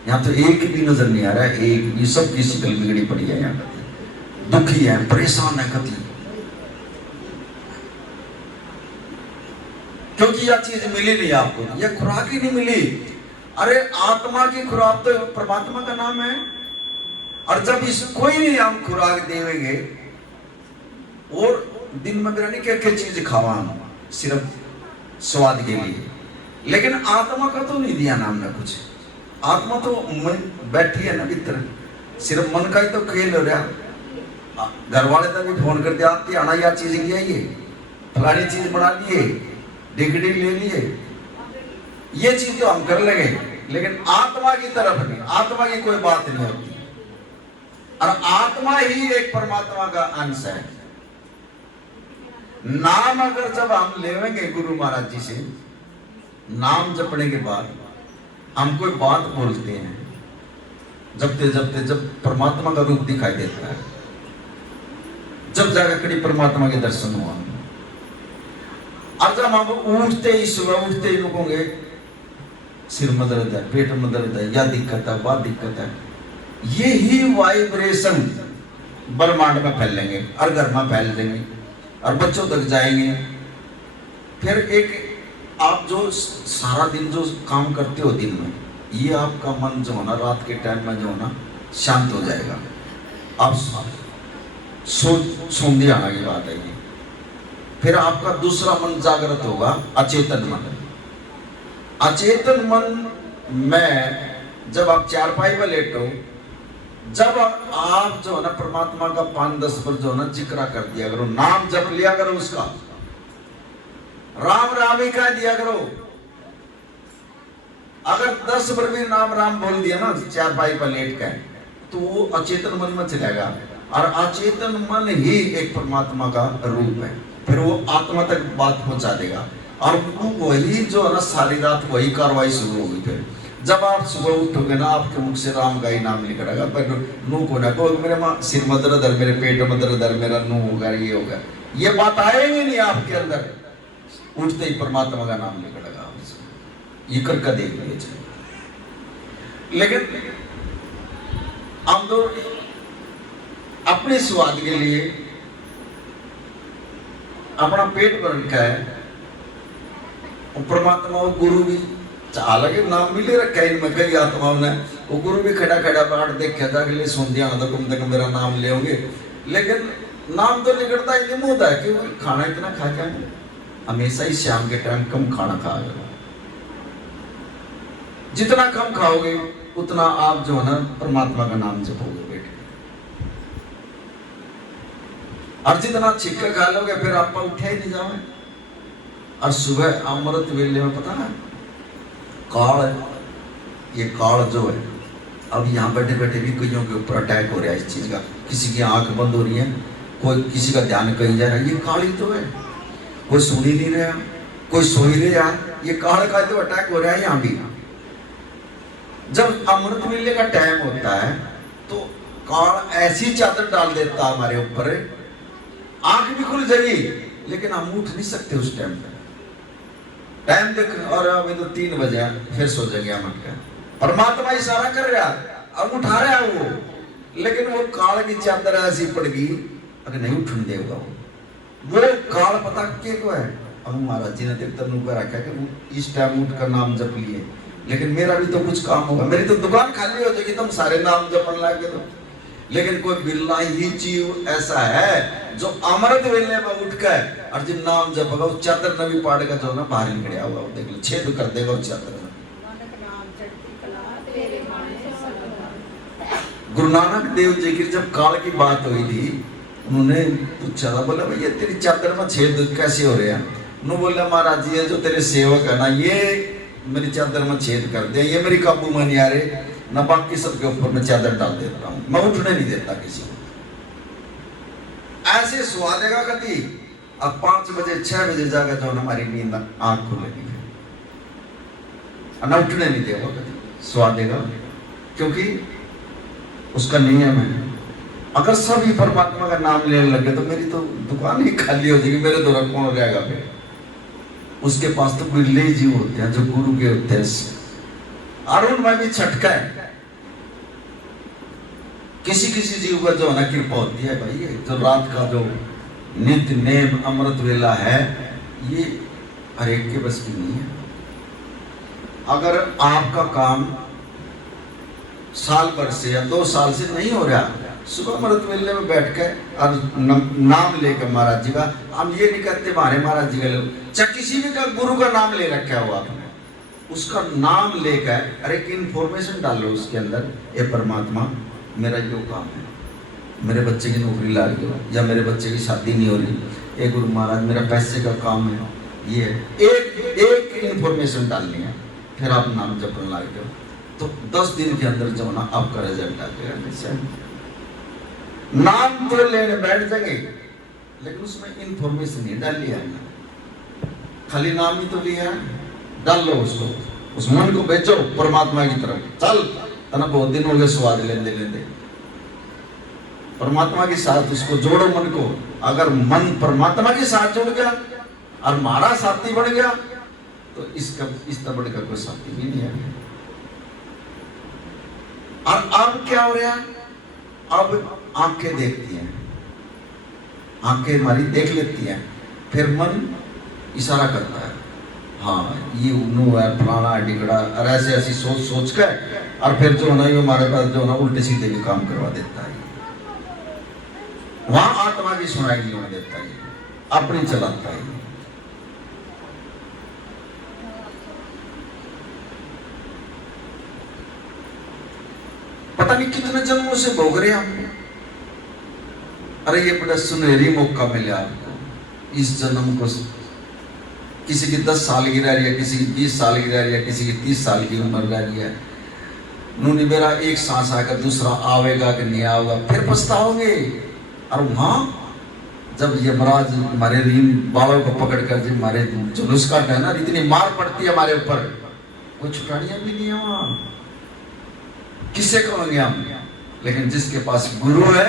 यहाँ तो एक भी नजर नहीं आ रहा है, एक भी, सबकी शिकल बिगड़ी पड़ी है यहाँ, दुखी है, परेशान है कति, क्योंकि यह चीज मिली नहीं आपको, यह खुराक ही नहीं मिली। अरे आत्मा की खुराक तो परमात्मा का नाम है, और जब इसको ही नहीं हम खुराक देंगे और दिन में बिरानी क्या क्या चीज खावा सिर्फ स्वाद के लिए, लेकिन आत्मा का तो नहीं दिया नाम ना कुछ। आत्मा तो मन बैठी है ना भीतर, सिर्फ मन का ही तो खेल हो रहा। घर वाले तो भी फोन कर दिया आपकी आना यह चीज लिया, ये फलानी चीज बना लिए, डिग्री ले लिए, ये चीज तो हम कर लगे, लेकिन आत्मा की तरफ नहीं, आत्मा की कोई बात नहीं होती। और आत्मा ही एक परमात्मा का अंश है। नाम अगर जब हम लेवेंगे गुरु महाराज जी से, नाम जपने के बाद हम कोई बात बोलते हैं, जपते जपते जब परमात्मा का रूप दिखाई देता है, जब जाकर कड़ी परमात्मा के दर्शन हुआ, और जब हम उठते ही सुबह उठते ही रुकोगे, सिर में दर्द है, पेट में दर्द है, या दिक्कत है, बात दिक्कत है, ये ही वाइब्रेशन ब्रह्मांड में फैलेंगे और घर में फैल देंगे और बच्चों तक जाएंगे। फिर एक आप जो सारा दिन जो काम करते हो दिन में, ये आपका मन जो है ना रात के टाइम में जो है ना शांत हो जाएगा। आप सौंधे आना की बात है ये। फिर आपका दूसरा मन जागृत होगा, अचेतन मन। अचेतन मन में जब आप चारपाई में लेटो, जब आप जो है ना परमात्मा का 5-10 पर जो है ना जिक्र कर दिया करो, नाम जप लिया करो, उसका राम राम ही कह दिया करो। अगर 10 बार भी नाम राम बोल दिया ना चारपाई पर लेट कर, तो वो अचेतन मन में चलेगा, और अचेतन मन ही एक परमात्मा का रूप है। फिर वो आत्मा तक बात पहुंचा देगा, और वही जो है ना सारी रात वही कार्रवाई शुरू होगी। फिर जब आप सुबह उठोगे ना, आपके मुख से राम का ही नाम निकलेगा। पर नू को ना को मेरे माँ सिर में दर्द है, मेरे पेट में दर्द है, मेरा नू होगा, ये होगा, ये बात आएगी नहीं आपके अंदर। उठते ही परमात्मा का नाम निकलेगा, ये करके देख लीजिए। लेकिन हम तो अपने स्वाद के लिए अपना पेट भर रखा है, और परमात्मा वो गुरु भी, हालांकि नाम भी ले रखा है इनमें कई आत्माओं ने, वो गुरु भी खड़ा खड़ा बाट देखा था कि सुनदिया तो कम से कम मेरा नाम ले होंगे, लेकिन नाम तो निकलता ही नहीं मुंह है कि खाना इतना खा क्या, हमेशा ही शाम के टाइम कम खाना खा लो। जितना कम खाओगे उतना आप जो है ना परमात्मा का नाम जपोगे बैठ के, और जितना छिक्का खा लोगे फिर आप उठे ही नहीं जाओगे। और सुबह अमृत वेले में पता है काल है, ये काल जो है, अब यहाँ बैठे बैठे भी कईयों के ऊपर अटैक हो रहा है इस चीज का, किसी की आंख बंद हो रही है, कोई किसी का ध्यान कहीं जा रहा है, ये काल ही तो है। कोई सुन ही नहीं रहा, कोई सो ही नहीं रहा, ये काल का तो अटैक हो रहा है यहाँ भी। जब अमृत वेले का टाइम होता है तो काल ऐसी चादर डाल देता हमारे ऊपर, आंख भी खुल जाएगी लेकिन हम उठ नहीं सकते उस टाइम पे। टाइम देख, और अभी तो 3 बजे, फिर सो जाएंगे हम उठ कर। परमात्मा इशारा कर रहा अब उठा रहा है वो, लेकिन वो काल की चादर ऐसी पड़ गई, अगर नहीं उठने देगा वो काल पता के को है। अब महाराज जी ने देवता नुका रखा कि इस टाइम उठ कर नाम जप लिए, लेकिन मेरा भी तो कुछ काम होगा, मेरी तो दुकान खाली हो जाएगी, तुम सारे नाम जपन लगे तो। लेकिन कोई बिल्ला ही जीव ऐसा है जो अमृत वेले में उठ कर और जिन नाम जपेगा, उस चादर न भी पाड़ेगा जो ना बाहर निकल होगा, वो देख लो छेद कर देगा उस चादर में। गुरु नानक देव जी की जब काल की बात हुई थी, उन्होंने पूछा था, बोला भैया तेरी चादर में छेद कैसे हो रहे हैं? उन्होंने बोला महाराज जी ये जो तेरे सेवक है ना, ये मेरी चादर में छेद कर दे, ये मेरी काबू में नहीं आ रहे ना, बाकी सबके ऊपर मैं चादर डाल देता हूँ, मैं उठने नहीं देता किसी को। ऐसे सुहा देगा कति, अब 5 बजे 6 बजे जाकर जो हमारी नींद आंख खुलेगी, ना उठने नहीं देगा कति, सुहा देगा, क्योंकि उसका नियम है। अगर सभी परमात्मा का नाम लेने लगे तो मेरी तो दुकान ही खाली हो जाएगी, मेरे द्वारा कौन रहेगा फिर? उसके पास तो बिरले जीव होते हैं जो गुरु के होते हैं। अरुण में भी छटका है, किसी किसी जीव का जो है ना कृपा होती है भाई, ये जो रात का जो नित्य नेम अमृत वेला है, ये हर एक के बस की नहीं है। अगर आपका काम साल भर से या 2 साल से नहीं हो रहा, सुबह अमृत वेले में बैठ के और नाम लेकर महाराज जी का, हम ये नहीं कहते हमारे महाराज जी का लोग, चाहे किसी भी का गुरु का नाम ले रखा हुआ आपने, उसका नाम लेकर अरे एक इन्फॉर्मेशन डालो उसके अंदर, ये परमात्मा मेरा जो काम है, मेरे बच्चे की नौकरी ला रही हो या मेरे बच्चे की शादी नहीं हो रही, ये गुरु महाराज मेरा पैसे का काम है, ये एक इन्फॉर्मेशन डालनी है, फिर आप नाम जपने लगे हो तो 10 दिन के अंदर जो ना आपका रिजल्ट आ जाएगा। नाम तो लेने बैठ जाएंगे, लेकिन उसमें इंफॉर्मेशन नहीं डाल लिया, खाली नाम ही तो लिया। डाल लो उसको, उस मन को बेचो परमात्मा की तरफ। चल तना बहुत दिन हो गए स्वाद लेंदे लेंदे, परमात्मा के साथ उसको जोड़ो मन को। अगर मन परमात्मा के साथ जुड़ गया और हमारा साथी बन गया तो इस तबड़ का कोई साथी भी नहीं है। और अब क्या हो रहा है, अब आंखें देखती हैं, आंखें हमारी देख लेती हैं, फिर मन इशारा करता है, हाँ ये उन्नू है फलाना है टिकड़ा, और ऐसे ऐसी सोच सोच कर और फिर जो है ना ये हमारे पास जो है ना उल्टे सीधे भी काम करवा देता है। वहां आत्मा की सुनाई नहीं होने देता है, अपनी चलाता है। पता नहीं कितने जन्मों से भोग रहे हम। अरे ये बड़ा सुनहरी मौका मिला आपको इस जन्म को। किसी की 10 साल की रह रही है, किसी की 20 साल की रह रही है, किसी की 30 साल की उम्र रह रही है। नूनी मेरा एक सांस आकर दूसरा आवेगा कि नहीं आवेगा, फिर पछताओगे। और वहां जब यमराज हमारे रीन बालों को पकड़ कर जब हमारे जुलूस का है ना, इतनी मार पड़ती है हमारे ऊपर, कोई छुटानियां भी नहीं है वहां। किससे कहोगे हम? लेकिन जिसके पास गुरु है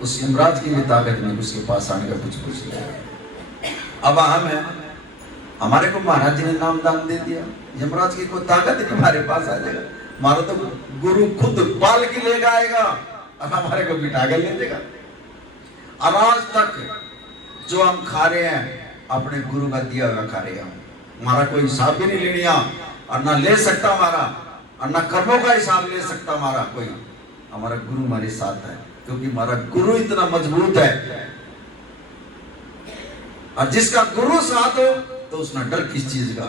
उस यमराज की भी ताकत नहीं उसके पास आने का कुछ नहीं। अब हम है, हमारे को महाराज जी ने नाम दान दे दिया, यमराज की कोई ताकत नहीं हमारे पास आ जाएगा। हमारा तो गुरु खुद पाल के लेगा आएगा और हमारे को बिठा कर ले देगा। और आज तक जो हम खा रहे हैं अपने गुरु का दिया हुआ खा रहे हैं, हमारा कोई हिसाब भी नहीं लेनिया और ना ले सकता हमारा, और ना कर्मों का हिसाब ले सकता हमारा कोई। हमारा गुरु हमारे साथ है, क्योंकि हमारा गुरु इतना मजबूत है। और जिसका गुरु साथ हो तो उसने डर किस चीज का,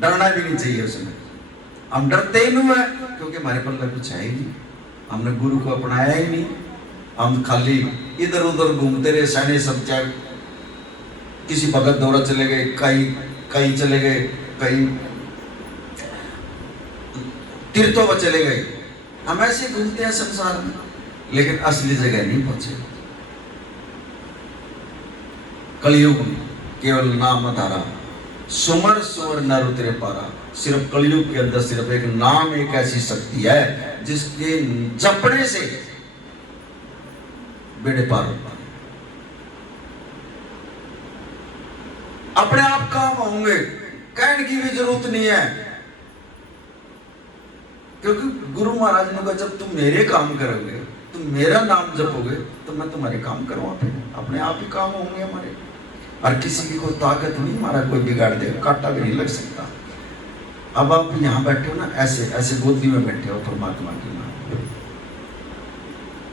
डरना भी नहीं चाहिए उसमें। हम डरते ही नहीं है क्योंकि हमारे पर कुछ है ही नहीं, हमने गुरु को अपनाया ही नहीं। हम खाली इधर उधर घूमते रहे, सैने सब चाहे किसी भगत दौरा चले गए, कहीं चले गए, कहीं तीर्थों पर चले गए। हम ऐसे घूमते हैं संसार में, लेकिन असली जगह नहीं पहुंचे। कलयुग में केवल नाम धारा, सुमर सुमर नर उतरे पारा। सिर्फ कलयुग के अंदर सिर्फ एक नाम, एक ऐसी शक्ति है जिसके जपने से बेड़े पार होता है। अपने आप काम होंगे, कहने की भी जरूरत नहीं है, क्योंकि गुरु महाराज ने कहा जब तुम मेरे काम करोगे, तुम मेरा नाम जपोगे तो मैं तुम्हारे काम करवाते हैं, अपने आप ही काम होंगे हमारे। और किसी की कोई ताकत नहीं हमारा कोई बिगाड़ देगा, कांटा भी नहीं लग सकता। अब आप यहाँ बैठे हो ना, ऐसे ऐसे गोदी में बैठे हो परमात्मा की नाम,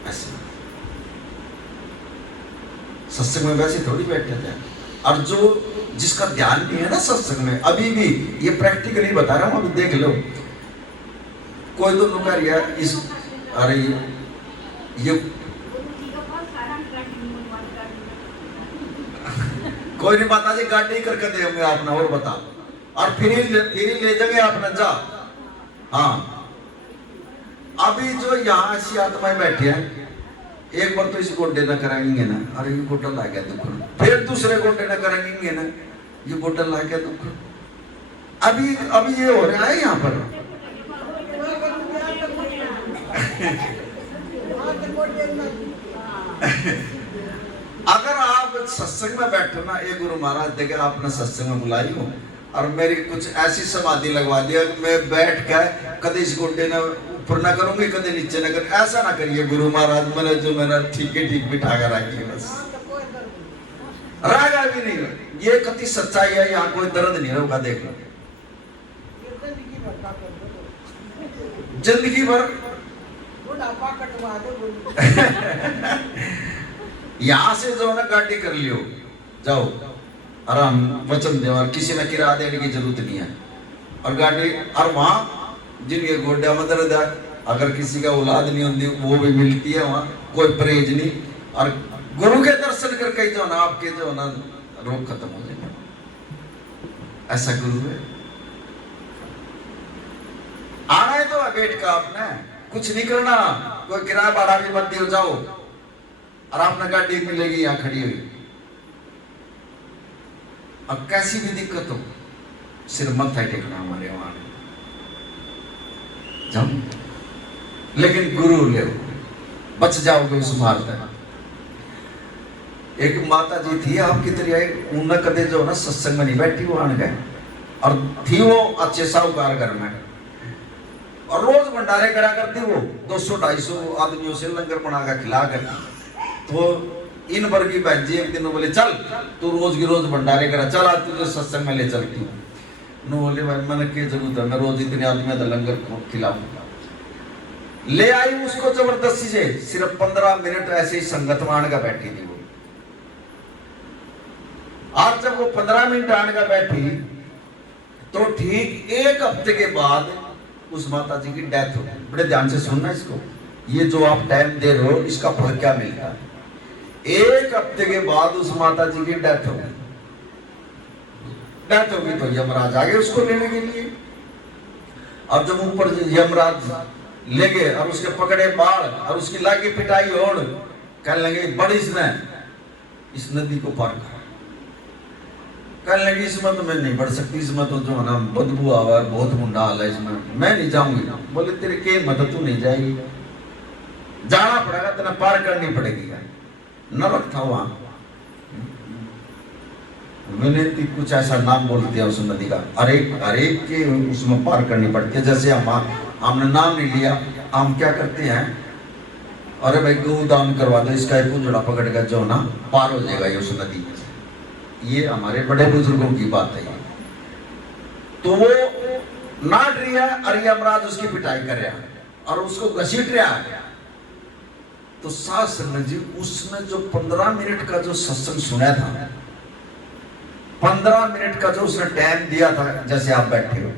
ऐसे सत्संग में वैसे थोड़ी बैठे थे। और जो जिसका ध्यान नहीं है ना सत्संग में, अभी भी ये प्रैक्टिकली बता रहा हूं, अभी देख लो। कोई तो नुका रिया इस, अरे ये कोई नहीं बता जी, गाड़ी करके देंगे अपना और बता, और फिर ले जाएंगे अपना जा। हाँ अभी जो यहाँ ऐसी आत्माएं बैठे हैं, एक बार तो इस गोड्डे न कराएंगे ना, अरे ये गोड्डा ला गया दुख, फिर दूसरे गोड्डे न कराएंगे ना, ये गोड्डा ला गया दुख। अभी ये हो रहा है यहाँ पर। अगर आप सत्संग में बैठो ना, ये गुरु महाराज देखे आपने सत्संग में बुलाई हो और मेरी कुछ ऐसी समाधि लगवा दिया, मैं बैठ के कभी इस गोड्डे ने ऊपर ना करूंगी, कभी नीचे ना कर, ऐसा ना करिए गुरु महाराज, मैंने जो मेरा ठीक है ठीक बिठा कर रखिए, बस रागा भी नहीं। ये कति सच्चाई है, यहाँ कोई दर्द नहीं होगा। देख लो जिंदगी भर यहाँ से जो ना गाड़ी कर लियो, जाओ आराम, वचन दे, और किसी ने किराया देने की जरूरत नहीं है। और गाड़ी, और वहां जिनके गोड्या में दर्द है, अगर किसी का औलाद नहीं होती वो भी मिलती है, वहां कोई परहेज नहीं। और गुरु के दर्शन करके जो ना आपके जो ना रोग खत्म हो जाएगा, ऐसा गुरु है। आना है तो बैठ का आपने कुछ नहीं करना, कोई किराया भाड़ा भी मत दियो, जाओ और आपने गाड़ी मिलेगी यहाँ खड़ी हुई, अब कैसी भी दिक्कत हो सिर्फ मत्था टेकना हमारे वहां जाओ, लेकिन गुरु ले बच जाओगे उस मार से। एक माता जी थी आपकी तरह, उन्हें कदे जो ना सत्संग में नहीं बैठी, वो आन गए और थी वो अच्छे साहूकार घर में, और रोज भंडारे करा करती वो 200-250 आदमियों से लंगर बना कर खिला कर। तो इन वर्गी बहन जी एक दिन बोले चल तू रोज की रोज भंडारे करा, चल आज तुझे सत्संग में ले चलती हूँ। नो बोले भाई मैंने क्या जरूरत है, मैं रोज इतने आदमी का लंगर खिलाऊंगा। ले आई उसको जबरदस्ती से, सिर्फ 15 मिनट ऐसे ही संगत में आने का बैठी थी वो। आज जब वो 15 मिनट आने का बैठी तो ठीक 1 हफ्ते के बाद उस माता जी की डेथ हो गई। बड़े ध्यान से सुनना इसको, ये जो आप टाइम दे रहे हो इसका फल क्या मिलता है। 1 हफ्ते के बाद उस माता जी की डेथ हो गई। डेथ हो गई तो यमराज आ गए उसको लेने के लिए। अब जब ऊपर यमराज ले गए और उसके पकड़े बाढ़ और उसकी लागी पिटाई होड़, कहने लगे बड़ी इसमें इस नदी को पार कर। कहने लगी इसमें तो मैं नहीं बढ़ सकती, इसमें तो जो है ना बदबू आवा है, बहुत मुंडा हाल है, इसमें मैं नहीं जाऊंगी। बोले तेरे के मदद तू नहीं जाएगी, जाना पड़ेगा, तेना पार करनी पड़ेगी। नरक था वहां, मैंने कुछ ऐसा नाम बोल दिया उस नदी का, अरे के उसमें पार करनी पड़ती है। जैसे हमने नाम नहीं लिया, हम क्या करते हैं, अरे भाई गौ दान करवा दो, इसका एक उजड़ा पकड़ कर जो ना पार हो जाएगा ये उस नदी में। ये हमारे बड़े बुजुर्गों की बात है। तो वो नाट रही है और यमराज उसकी पिटाई कर रहा है और उसको घसीट रहा है। तो साध संगत जी उसने जो 15 मिनट का जो सत्संग सुना था, 15 मिनट का जो उसने टाइम दिया था, जैसे आप बैठे हो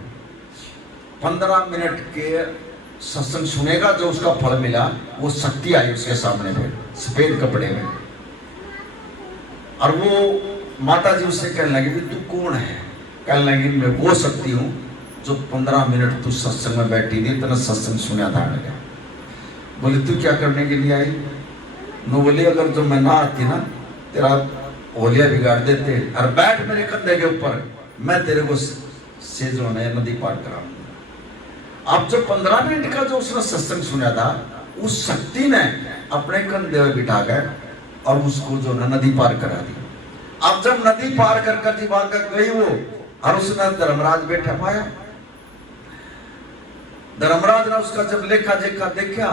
15 मिनट के सत्संग सुनेगा, जो उसका फल मिला वो शक्ति आई उसके सामने पे सफेद कपड़े में। और वो माता जी उससे कहने लगी तू कौन है? कहने लगी मैं वो शक्ति हूँ जो 15 मिनट तू सत्संग में बैठी थी, तेरा सत्संग सुना था। बोले तू क्या करने के लिए आई? नो बोली अगर जो मैं ना आती ना तेरा होलिया बिगाड़ देते, और बैठ मेरे कंधे के ऊपर, मैं तेरे को से जो है नदी पार कराऊंगा। अब जो 15 मिनट का जो उसने सत्संग सुना था, उस शक्ति ने अपने कंधे में बिठा कर और उसको जो ना नदी पार करा दी। अब जब नदी पार कर जी भाग गई वो, और उसने धर्मराज बैठा पाया। धर्मराज ने उसका जब लेखा देखा, देखा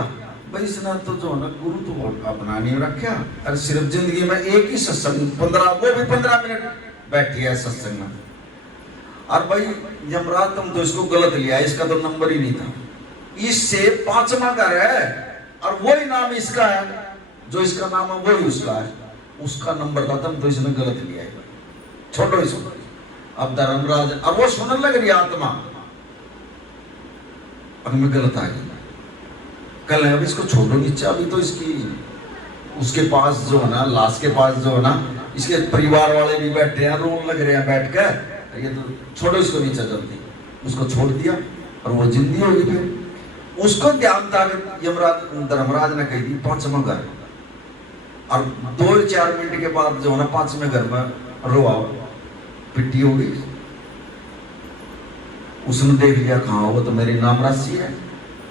भाई इसने तो जो ना गुरु तो अपना नहीं रखा, और सिर्फ जिंदगी में एक ही सत्संग 15, वो भी 15 मिनट बैठी है सत्संग में। और भाई यमराज तुम तो इसको गलत लिया, इसका तो नंबर ही नहीं था, इससे 5वां घर है और वही नाम इसका है, जो इसका नाम है वही उसका है, उसका नंबर था, तुम तो इसने गलत लिया है, छोड़ो इसको। अब धर्मराज और वो सुनने लग रही आत्मा, अब मैं गलत आ गई, कल अब इसको छोड़ो नीचे, अभी तो इसकी उसके पास जो है ना, लाश के पास जो है ना, इसके परिवार वाले भी बैठे हैं, रोने लग रहे हैं बैठ कर, ये तो छोड़ो इसको नीचे जल्दी। उसको छोड़ दिया और वो जिंदी होगी। फिर उसको ध्यान था, यमराज धर्मराज ने कही थी 5वां घर, और 2-4 मिनट के बाद जो है ना 5वें घर में रोआ पिट्टी हो गई। उसने देख लिया कहा वो तो मेरी नाम राशि है,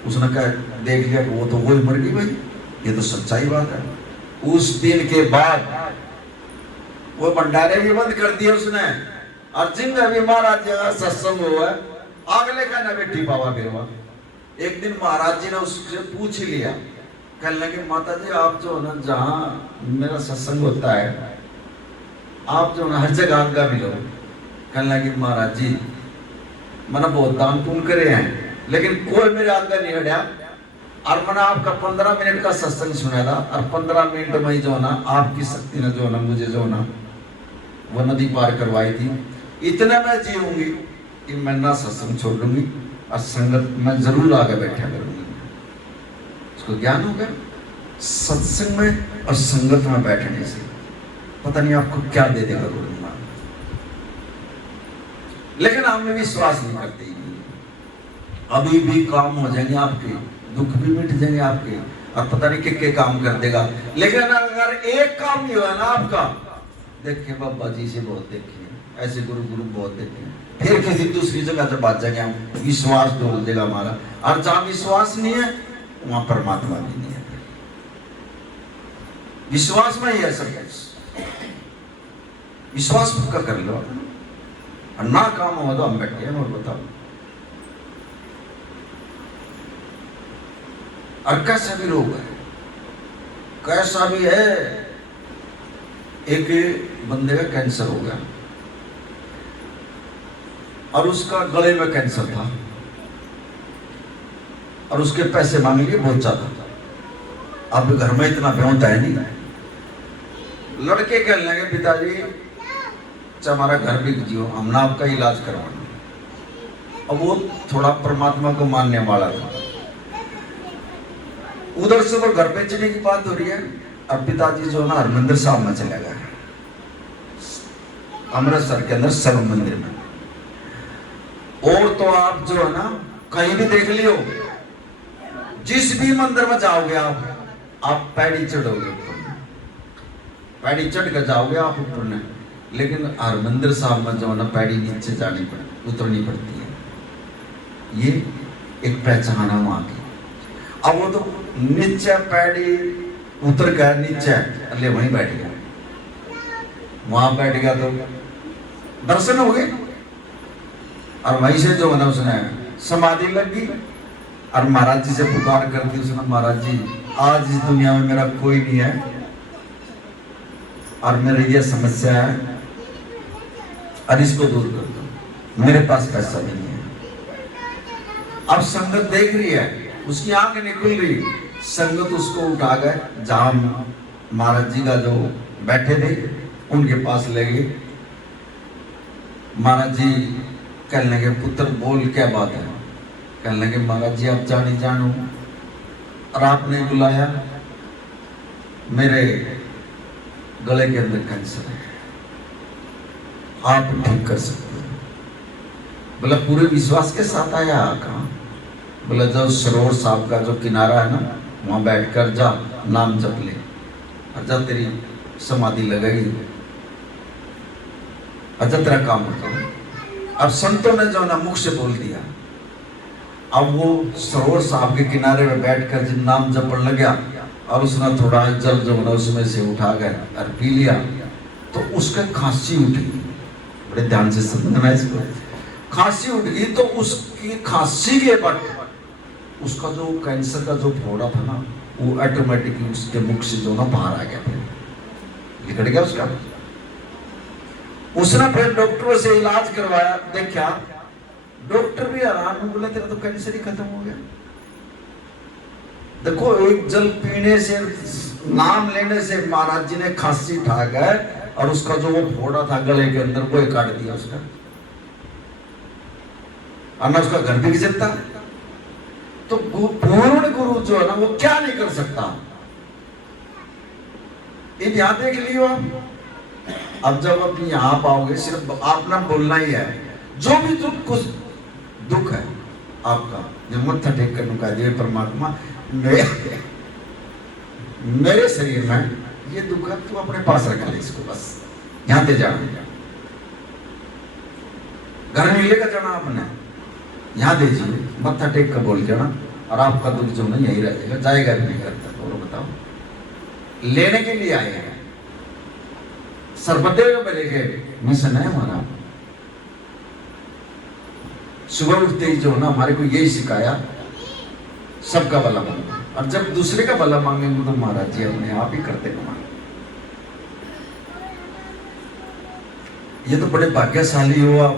उसने कहा देख लिया वो तो वही मर गई, भाई ये तो सच्चाई बात है। उस दिन के बाद वो भंडारे भी बंद कर दिए उसने, और जिनका भी महाराज जी सत्संग हुआ अगले का ना बेटी पावा गिरवा। एक दिन महाराज जी ने उससे पूछ लिया, कहने लगे माता जी आप जो ना जहाँ मेरा सत्संग होता है आप जो ना हर जगह आज्ञा मिलो। कहने लगे महाराज जी मैंने बहुत दान पुण्य करे हैं, लेकिन कोई मेरे आज्ञा नहीं हटा, और मैंने आपका 15 मिनट का सत्संग सुना था, और 15 मिनट में जो ना आपकी शक्ति ने जो ना मुझे जो ना वो नदी पार करवाई थी। इतना मैं जीऊंगी कि मैं ना सत्संग छोड़ दूंगी और संगत में जरूर आगे बैठा करूंगी। उसको ज्ञान हो गया सत्संग में और संगत में बैठने से, पता नहीं आपको क्या दे देगा गुरु महाराज, लेकिन आप में विश्वास नहीं करते। अभी भी काम हो जाएंगे आपके, दुख भी मिट जाएंगे आपके, और पता नहीं कितने काम कर देगा। लेकिन अगर एक काम नहीं हुआ ना आपका, देखिए बाबा जी से बहुत देखे, ऐसे गुरु गुरु बहुत देखे, फिर किसी दूसरी जगह से बात जाएंगे हम, विश्वास डोल देगा हमारा। और जहां विश्वास नहीं है वहां परमात्मा भी नहीं है। विश्वास में ही है सब कुछ। विश्वास पक्का कर लो, और ना काम हुआ तो हम बैठे हैं और बताओ। और कैसा भी रोग है, कैसा भी है, एक बंदे का कैंसर हो गया और उसका गले में कैंसर था और उसके पैसे मांग लिए बहुत ज्यादा। अब घर में इतना बेहोता है नहीं। लड़के कहने लगे पिताजी हमारा घर बिक जियो, हमने आपका इलाज करवाना। अब वो थोड़ा परमात्मा को मानने वाला था। उधर से वो घर बेचने की बात हो रही है और पिताजी जो ना हरमंदिर साहब में चले गए, अमृतसर के अंदर सर्व मंदिर में। और तो आप जो है ना कहीं भी देख लियो, जिस भी मंदिर में जाओगे आप पैड़ी चढ़ोगे, पैड़ी चढ़ कर जाओगे आप ऊपर ने। लेकिन हरमंदिर साहब में जो है ना पैड़ी नीचे जानी उतरनी पड़ती है। ये एक पहचान है वहां की। अब वो तो नीचे पैड़ी उतर गया, नीचे अल्ले वहीं बैठ गया। वहां बैठ गया तो दर्शन हो गए और वहीं से जो है ना उसने समाधि लग गई और महाराज जी से पुकार कर दी उसने, महाराज जी आज इस दुनिया में मेरा कोई नहीं है और मेरी ये समस्या है और इसको दूर कर दो, मेरे पास पैसा नहीं है। अब संगत देख रही है, उसकी आंख निकल रही, संगत उसको उठा गए जहां महाराज जी का जो बैठे थे उनके पास ले गए। महाराज जी कहने लगे पुत्र बोल क्या बात है? कहने लगे महाराज जी आप जाने जानो और आपने बुलाया, मेरे गले के अंदर कैंसर है, आप ठीक कर सकते हो। बोला पूरे विश्वास के साथ आया कहाँ? बोला जो सरोवर साहब का जो किनारा है ना वहां बैठकर जा नाम जप ले और जब तेरी समाधि लगेगी अच्छा तेरा काम होता। अब संतों ने जो ना मुख से बोल दिया। अब वो सरोवर साहब के किनारे में बैठकर जब नाम जपने लगा और उसने थोड़ा जल जो ना उसमें से उठा गया और पी लिया तो उसका खांसी उठ गई। बड़े ध्यान से समझना इसको। खांसी उठ गई तो उसकी खांसी के बाद उसका जो कैंसर का जो फोड़ा था ना वो ऑटोमेटिकली उसके मुख से जो ना बाहर आ गया, निकल गया उसका। उसने फिर डॉक्टरों से इलाज करवाया, देखा डॉक्टर भी हैरान हो, बोले तेरा तो कैंसर ही खत्म हो गया। देखो एक जल पीने से नाम लेने से महाराज जी ने खांसी उठा गए और उसका जो वो फोड़ा था गले के अंदर वो काट दिया उसका, और ना उसका घर भी सकता। तो पूर्ण गुरु जो है ना वो क्या नहीं कर सकता। ये ध्यान देख लियो आप। अब जब आप यहाँ पाओगे सिर्फ आपने बोलना ही है, जो भी कुछ दुख है आपका जो मत्था टेक कर नुका दिए परमात्मा मेरे शरीर में ये दुख है, तू अपने पास रख ले इसको, बस यहाँ पे जाना। घर में लेकर जाना आपने, यहाँ दीजिए मत्था टेक कर बोल जाना और आपका दुख जो नहीं यही रह जाएगा, जाएगा भी नहीं करता। और बताओ लेने के लिए आए हैं, सर्वदेव में लेके मिशन है हमारा। सुबह उठते ही जो ना हमारे को यही सिखाया सबका भला मांगो, और जब दूसरे का भला मांगेंगे तो महाराज जी अपने आप ही करते कमाएंगे। ये तो बड़े भाग्यशाली हो आप।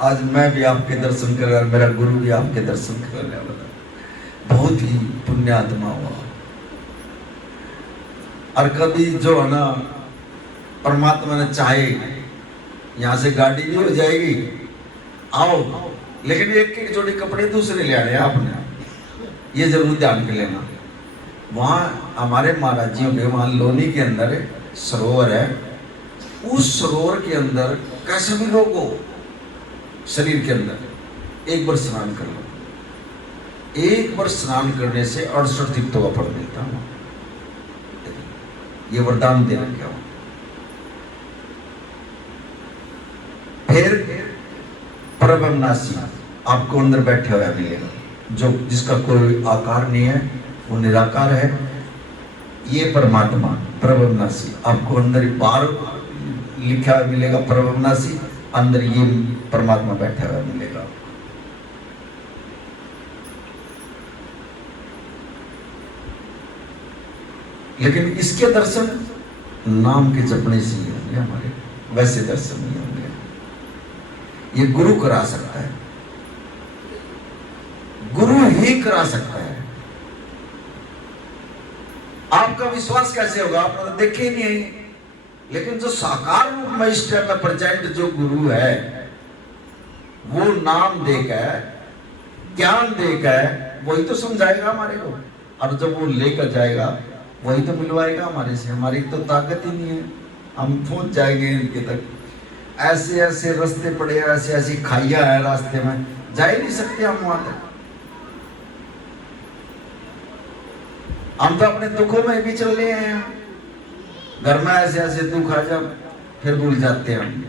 आज मैं भी आपके दर्शन कर रहा, मेरा गुरु भी आपके दर्शन कर रहा है, बहुत ही पुण्यात्मा हुआ। और कभी जो है ना परमात्मा ने चाहे यहाँ से गाड़ी भी हो जाएगी, आओ, लेकिन एक एक जोड़ी कपड़े दूसरे ले आने आपने, ये जरूर ध्यान कर लेना। वहाँ हमारे महाराज जी के वहाँ लोनी के अंदर सरोवर है, उस सरोवर के अंदर कैसे भी लोग हो शरीर के अंदर एक बार स्नान कर लो, एक बार स्नान करने से 68 तीर्थों का फल मिलता है। ये वरदान दे रखे हो। फिर परब्रह्मनासी आपको अंदर बैठे हुआ मिलेगा, जो जिसका कोई आकार नहीं है, वो निराकार है। ये परमात्मा परब्रह्मनासी आपको अंदर बाहर लिखा हुआ मिलेगा, परब्रह्मनासी अंदर ये परमात्मा बैठा हुआ मिलेगा। लेकिन इसके दर्शन नाम के जपने से ही होंगे हमारे, वैसे दर्शन नहीं होंगे। ये गुरु करा सकता है, गुरु ही करा सकता है। आपका विश्वास कैसे होगा? आपने तो देखे ही नहीं। लेकिन जो साकार रूप में इस टाइम में प्रेजेंट जो गुरु है, वो नाम देकर ज्ञान देकर वही तो समझाएगा हमारे को, और जब वो लेकर जाएगा वही तो मिलवाएगा हमारे से। हमारी तो ताकत ही नहीं है, हम पहुंच जाएंगे इनके तक। ऐसे ऐसे रास्ते पड़े, ऐसे ऐसी खाइयां है रास्ते में, जा ही नहीं सकते हम वहां तक। हम तो अपने दुखों में भी चल रहे हैं, घर में ऐसे ऐसे दुख आ जा, फिर भूल जाते हैं हम।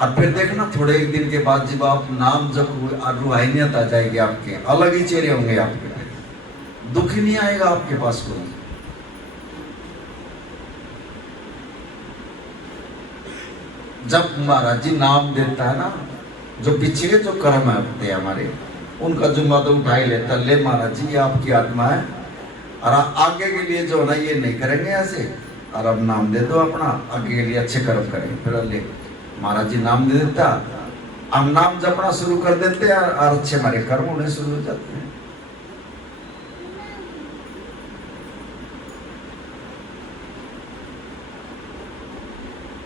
और फिर देखना थोड़े एक दिन के बाद जब आप नाम जब रूहानियत आ जाएगी, आपके अलग ही चेहरे होंगे आपके, दुख ही नहीं आएगा आपके पास कोई। जब महाराज जी नाम देता है ना, जो पीछे के जो कर्म है हमारे, उनका जुम्मा तो उठा ही लेता, ले महाराज जी ये आपकी आत्मा है, और आगे के लिए जो ना ये नहीं करेंगे ऐसे, और अब नाम दे दो अपना, आगे के लिए अच्छे कर्म करेंगे। फिर ले महाराज जी नाम दे देता, हम नाम जपना शुरू कर देते हैं, और अच्छे हमारे कर्म होने शुरू हो जाते हैं।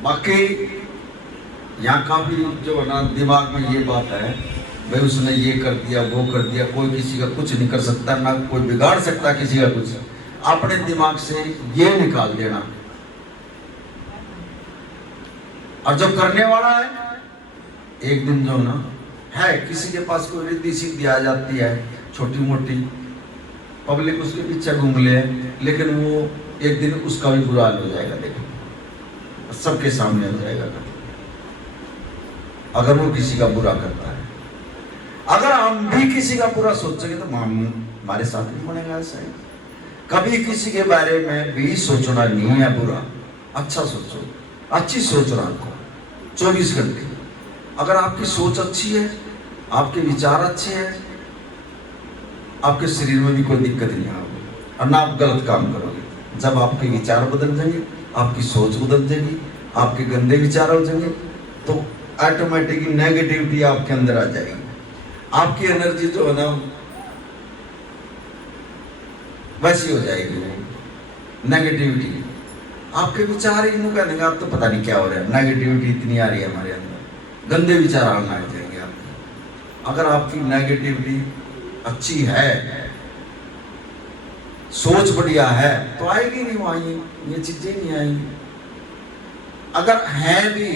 बाकी यहाँ का भी जो ना दिमाग में ये बात है, भाई उसने ये कर दिया वो कर दिया, कोई किसी का कुछ नहीं कर सकता, ना कोई बिगाड़ सकता किसी का कुछ। अपने दिमाग से ये निकाल देना, और जो करने वाला है एक दिन जो ना है, किसी के पास कोई रिद्धि सिद्धि आ जाती है छोटी मोटी, पब्लिक उसके पीछे घूम ले, लेकिन वो एक दिन उसका भी बुरा हाल हो जाएगा, देखो सबके सामने हो जाएगा अगर वो किसी का बुरा करता है। अगर हम भी किसी का बुरा सोचेंगे तो हमारे साथ भी बनेगा ऐसा ही। कभी किसी के बारे में भी सोचना नहीं है बुरा, अच्छा सोचो, अच्छी सोच रखो 24 घंटे। अगर आपकी सोच अच्छी है, आपके विचार अच्छे हैं, आपके शरीर में भी कोई दिक्कत नहीं आएगी, और ना आप गलत काम करोगे। जब आपके विचार बदल जाएंगे, आपकी सोच बदल जाएगी, आपके गंदे विचार हो जाएंगे, तो ऑटोमेटिकली नेगेटिविटी आपके अंदर आ जाएगी। आपकी एनर्जी जो है ना वैसी हो जाएगी, नेगेटिविटी। आपके विचार ही नहीं करेंगे, आप तो पता नहीं क्या हो रहा है, नेगेटिविटी इतनी आ रही है हमारे अंदर, गंदे विचार आने लग जाएंगे आपके। अगर आपकी नेगेटिविटी अच्छी है, सोच बढ़िया है, तो आएगी नहीं वहां, ये चीजें नहीं आएंगी। अगर है भी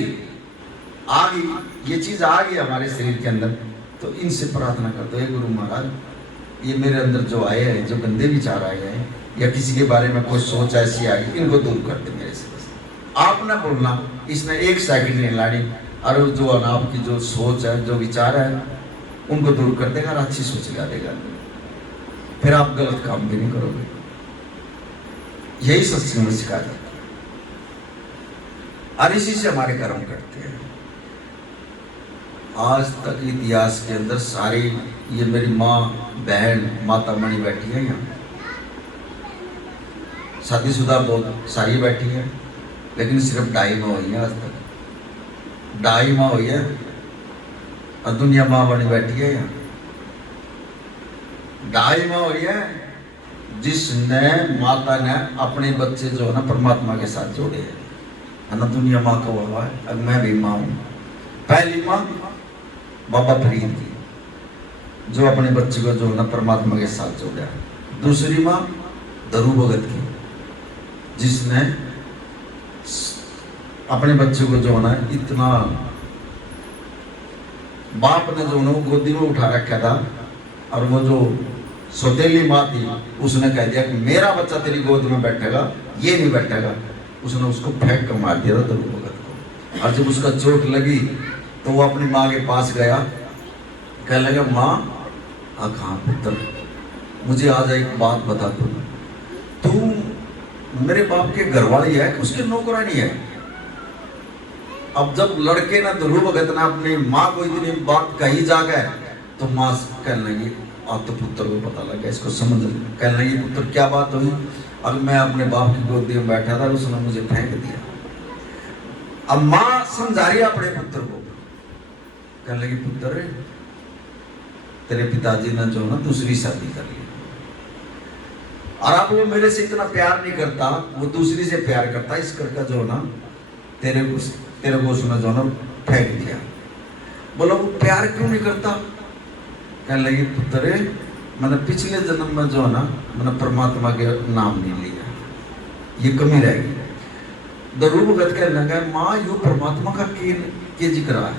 आ गई, ये चीज आ गई हमारे शरीर के अंदर, तो इनसे प्रार्थना कर दो, हे गुरु महाराज, ये मेरे अंदर जो आए हैं, जो गंदे विचार आए हैं, या किसी के बारे में कोई सोच ऐसी आई, इनको दूर कर दे मेरे से। बस आप ना बोलना, इसने 1 सेकंड नहीं लानी, और जो आपकी जो सोच है, जो विचार है, उनको दूर कर देगा और अच्छी सोच ला देगा। फिर आप गलत काम भी नहीं करोगे। यही सत्संग में सिखाया जाता है, और इसी से हमारे कर्म करते हैं। आज तक इतिहास के अंदर सारी, ये मेरी माँ बहन माता मणि बैठी है यहाँ, शादीशुदा बहुत सारी बैठी है, लेकिन सिर्फ 2.5 माह हुई है आज तक, 2.5 माह हुई है, और दुनिया माँ बनी बैठी है यहाँ। 2.5 माह हुई है जिसने माता ने अपने बच्चे जो है ना परमात्मा के साथ जोड़े हैं, है ना। दुनिया माँ का हुआ है, अब मैं भी माँ हूँ। पहली माँ बाबा फरीद की, जो अपने बच्चे को जो है ना परमात्मा के साथ जोड़ा। दूसरी माँ धरू भगत की, जिसने अपने बच्चे को जो है ना इतना, बाप ने जो है ना गोदी में उठा रखा था, और वो जो सौतेली माँ थी उसने कह दिया कि मेरा बच्चा तेरी गोद में बैठेगा, ये नहीं बैठेगा। उसने उसको फेंक कर मार दिया था ध्रुव भगत को। और जब उसका चोट लगी तो वो अपनी माँ के पास गया, कहने लगा माँ कहाँ पुत्र, मुझे आज एक बात बता, तू मेरे बाप के घरवाली है कि उसकी नौकरानी है? अब जब लड़के ने ध्रुव भगत ने अपनी माँ को इतनी बात कही जाकर, तो माँ कहने लगी, अब तो पुत्र को पता लगा, इसको समझ लगा। कहने लगी पुत्र क्या बात हुई? अब मैं अपने बाप की गोदी में बैठा था, उसने मुझे फेंक दिया। अब माँ समझा रही अपने पुत्र को, कहने लगी पुत्र तेरे पिताजी ने जो ना दूसरी शादी कर ली, और अब वो मेरे से इतना प्यार नहीं करता, वो दूसरी से प्यार करता, इस करके जो ना तेरे को उसने जो ना फेंक दिया। बोला वो प्यार क्यों नहीं करता? कहने लगी पुत्र मैंने पिछले जन्म में जो है ना मैंने परमात्मा के नाम नहीं लिया, ये कमी रह गई। ध्रुव भगत कहने लगा माँ यो परमात्मा का के जिक्र है?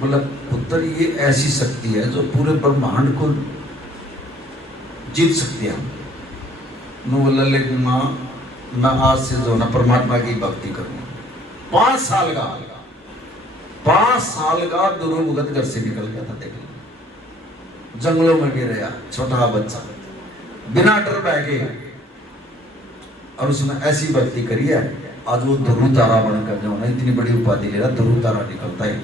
बोला पुत्र ये ऐसी शक्ति है जो पूरे ब्रह्मांड को जीत सकती है। बोला लेकिन माँ मैं आज से जो ना परमात्मा की भक्ति करूँ। 5 साल का ध्रुव भगत घर से निकल गया था, देख लो जंगलों में गिर गया, छोटा बच्चा बिना डर बैठे, और उसने ऐसी भक्ति करी है आज वो ध्रुव तारा बनकर जो ना इतनी बड़ी उपाधि ले रहा, ध्रुव तारा निकलता है।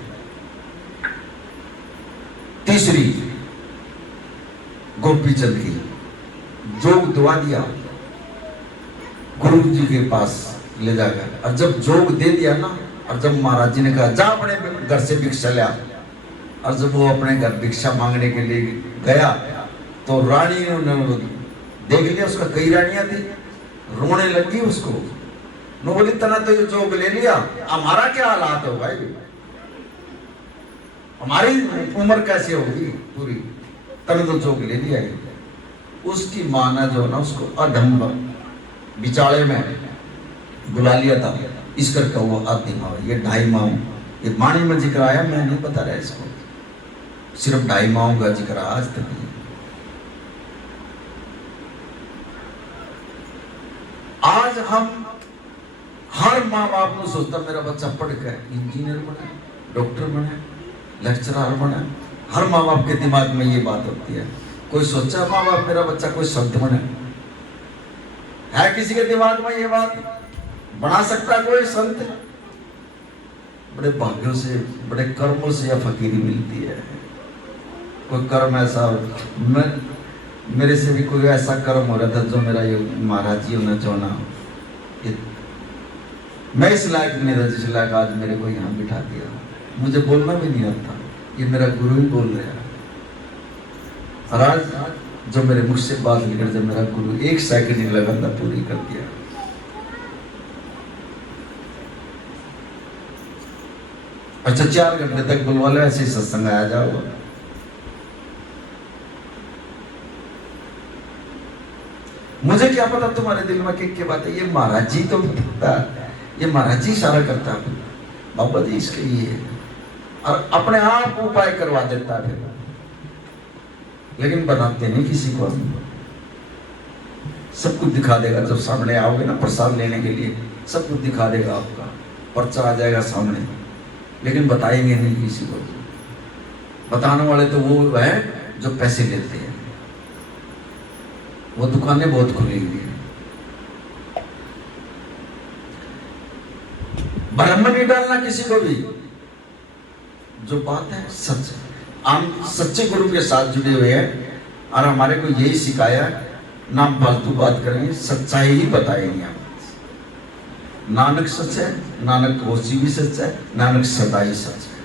तीसरी गोपी चंद की जोग दुआ दिया गुरु जी के पास ले जाकर, और जब जोग दे दिया ना, और जब महाराज जी ने कहा जा अपने घर से भिक्षा ले आ, और जब वो अपने घर भिक्षा मांगने के लिए गया तो रानी ने देख लिया, उसका कई रानियां थी, रोने लगी उसको। नो बोली तना तो ये जोग ले लिया, हमारा क्या हालात होगा, हमारी उम्र कैसे होगी पूरी, तने तो जोग ले लिया। उसकी माँ ने जो ना उसको अधम्ब बिचाले में बुला लिया था, इस करके वो आधी माँ, ये 2.5 माँ, ये वाणी में जिक्र आया, मैं नहीं बता रहा इसको, सिर्फ 2.5 माओं का जिक्र आज तक नहीं। आज हम हर माँ बाप को सोचता मेरा बच्चा पढ़ कर इंजीनियर बने, डॉक्टर बने, लेक्चरर बने। हर माँ बाप के दिमाग में ये बात होती है। कोई सोचा माँ बाप मेरा बच्चा कोई संत बने? है किसी के दिमाग में ये बात? बना सकता है कोई संत? बड़े भाग्यों से, बड़े कर्मों से यह फकीरी मिलती है। कोई कर्म ऐसा, मेरे से भी कोई ऐसा कर्म हो रहा था जो मेरा ये महाराज जी होना चाहना, मैं इस लायक नहीं था जिस लायक आज मेरे को यहाँ बिठा दिया। मुझे बोलना भी नहीं आता, ये मेरा गुरु ही बोल रहा है। और आज जो मेरे मुख से बात निकल, जब मेरा गुरु 1 सेकंड नहीं लगा था पूरी कर दिया। अच्छा 4 घंटे तक बुलवा लो, ऐसे सत्संग आया जाओ। मुझे क्या पता तुम्हारे दिल में क्या बात है, ये महाराज जी तो पता, ये महाराज जी इशारा करता है बाबा जी इसके ये, और अपने आप उपाय करवा देता है फिर, लेकिन बताते नहीं किसी को। सब कुछ दिखा देगा जब सामने आओगे ना प्रसाद लेने के लिए, सब कुछ दिखा देगा, आपका पर्चा आ जाएगा सामने, लेकिन बताएंगे नहीं किसी को। बताने वाले तो वो है जो पैसे लेते हैं, वो दुकानें बहुत खुली हुई है। भ्रम नहीं डालना किसी को भी, जो बात है सच। हम सच्चे गुरु के साथ जुड़े हुए हैं, और हमारे को यही सिखाया, ना फालतू बात करेंगे, सच्चाई ही बताएंगे हम। नानक सच है, नानक होशी भी सच है, नानक सदा ही सच है।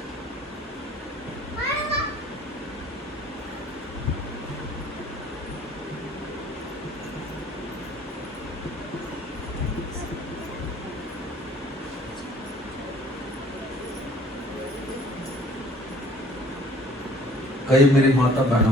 कई मेरी माता बहनों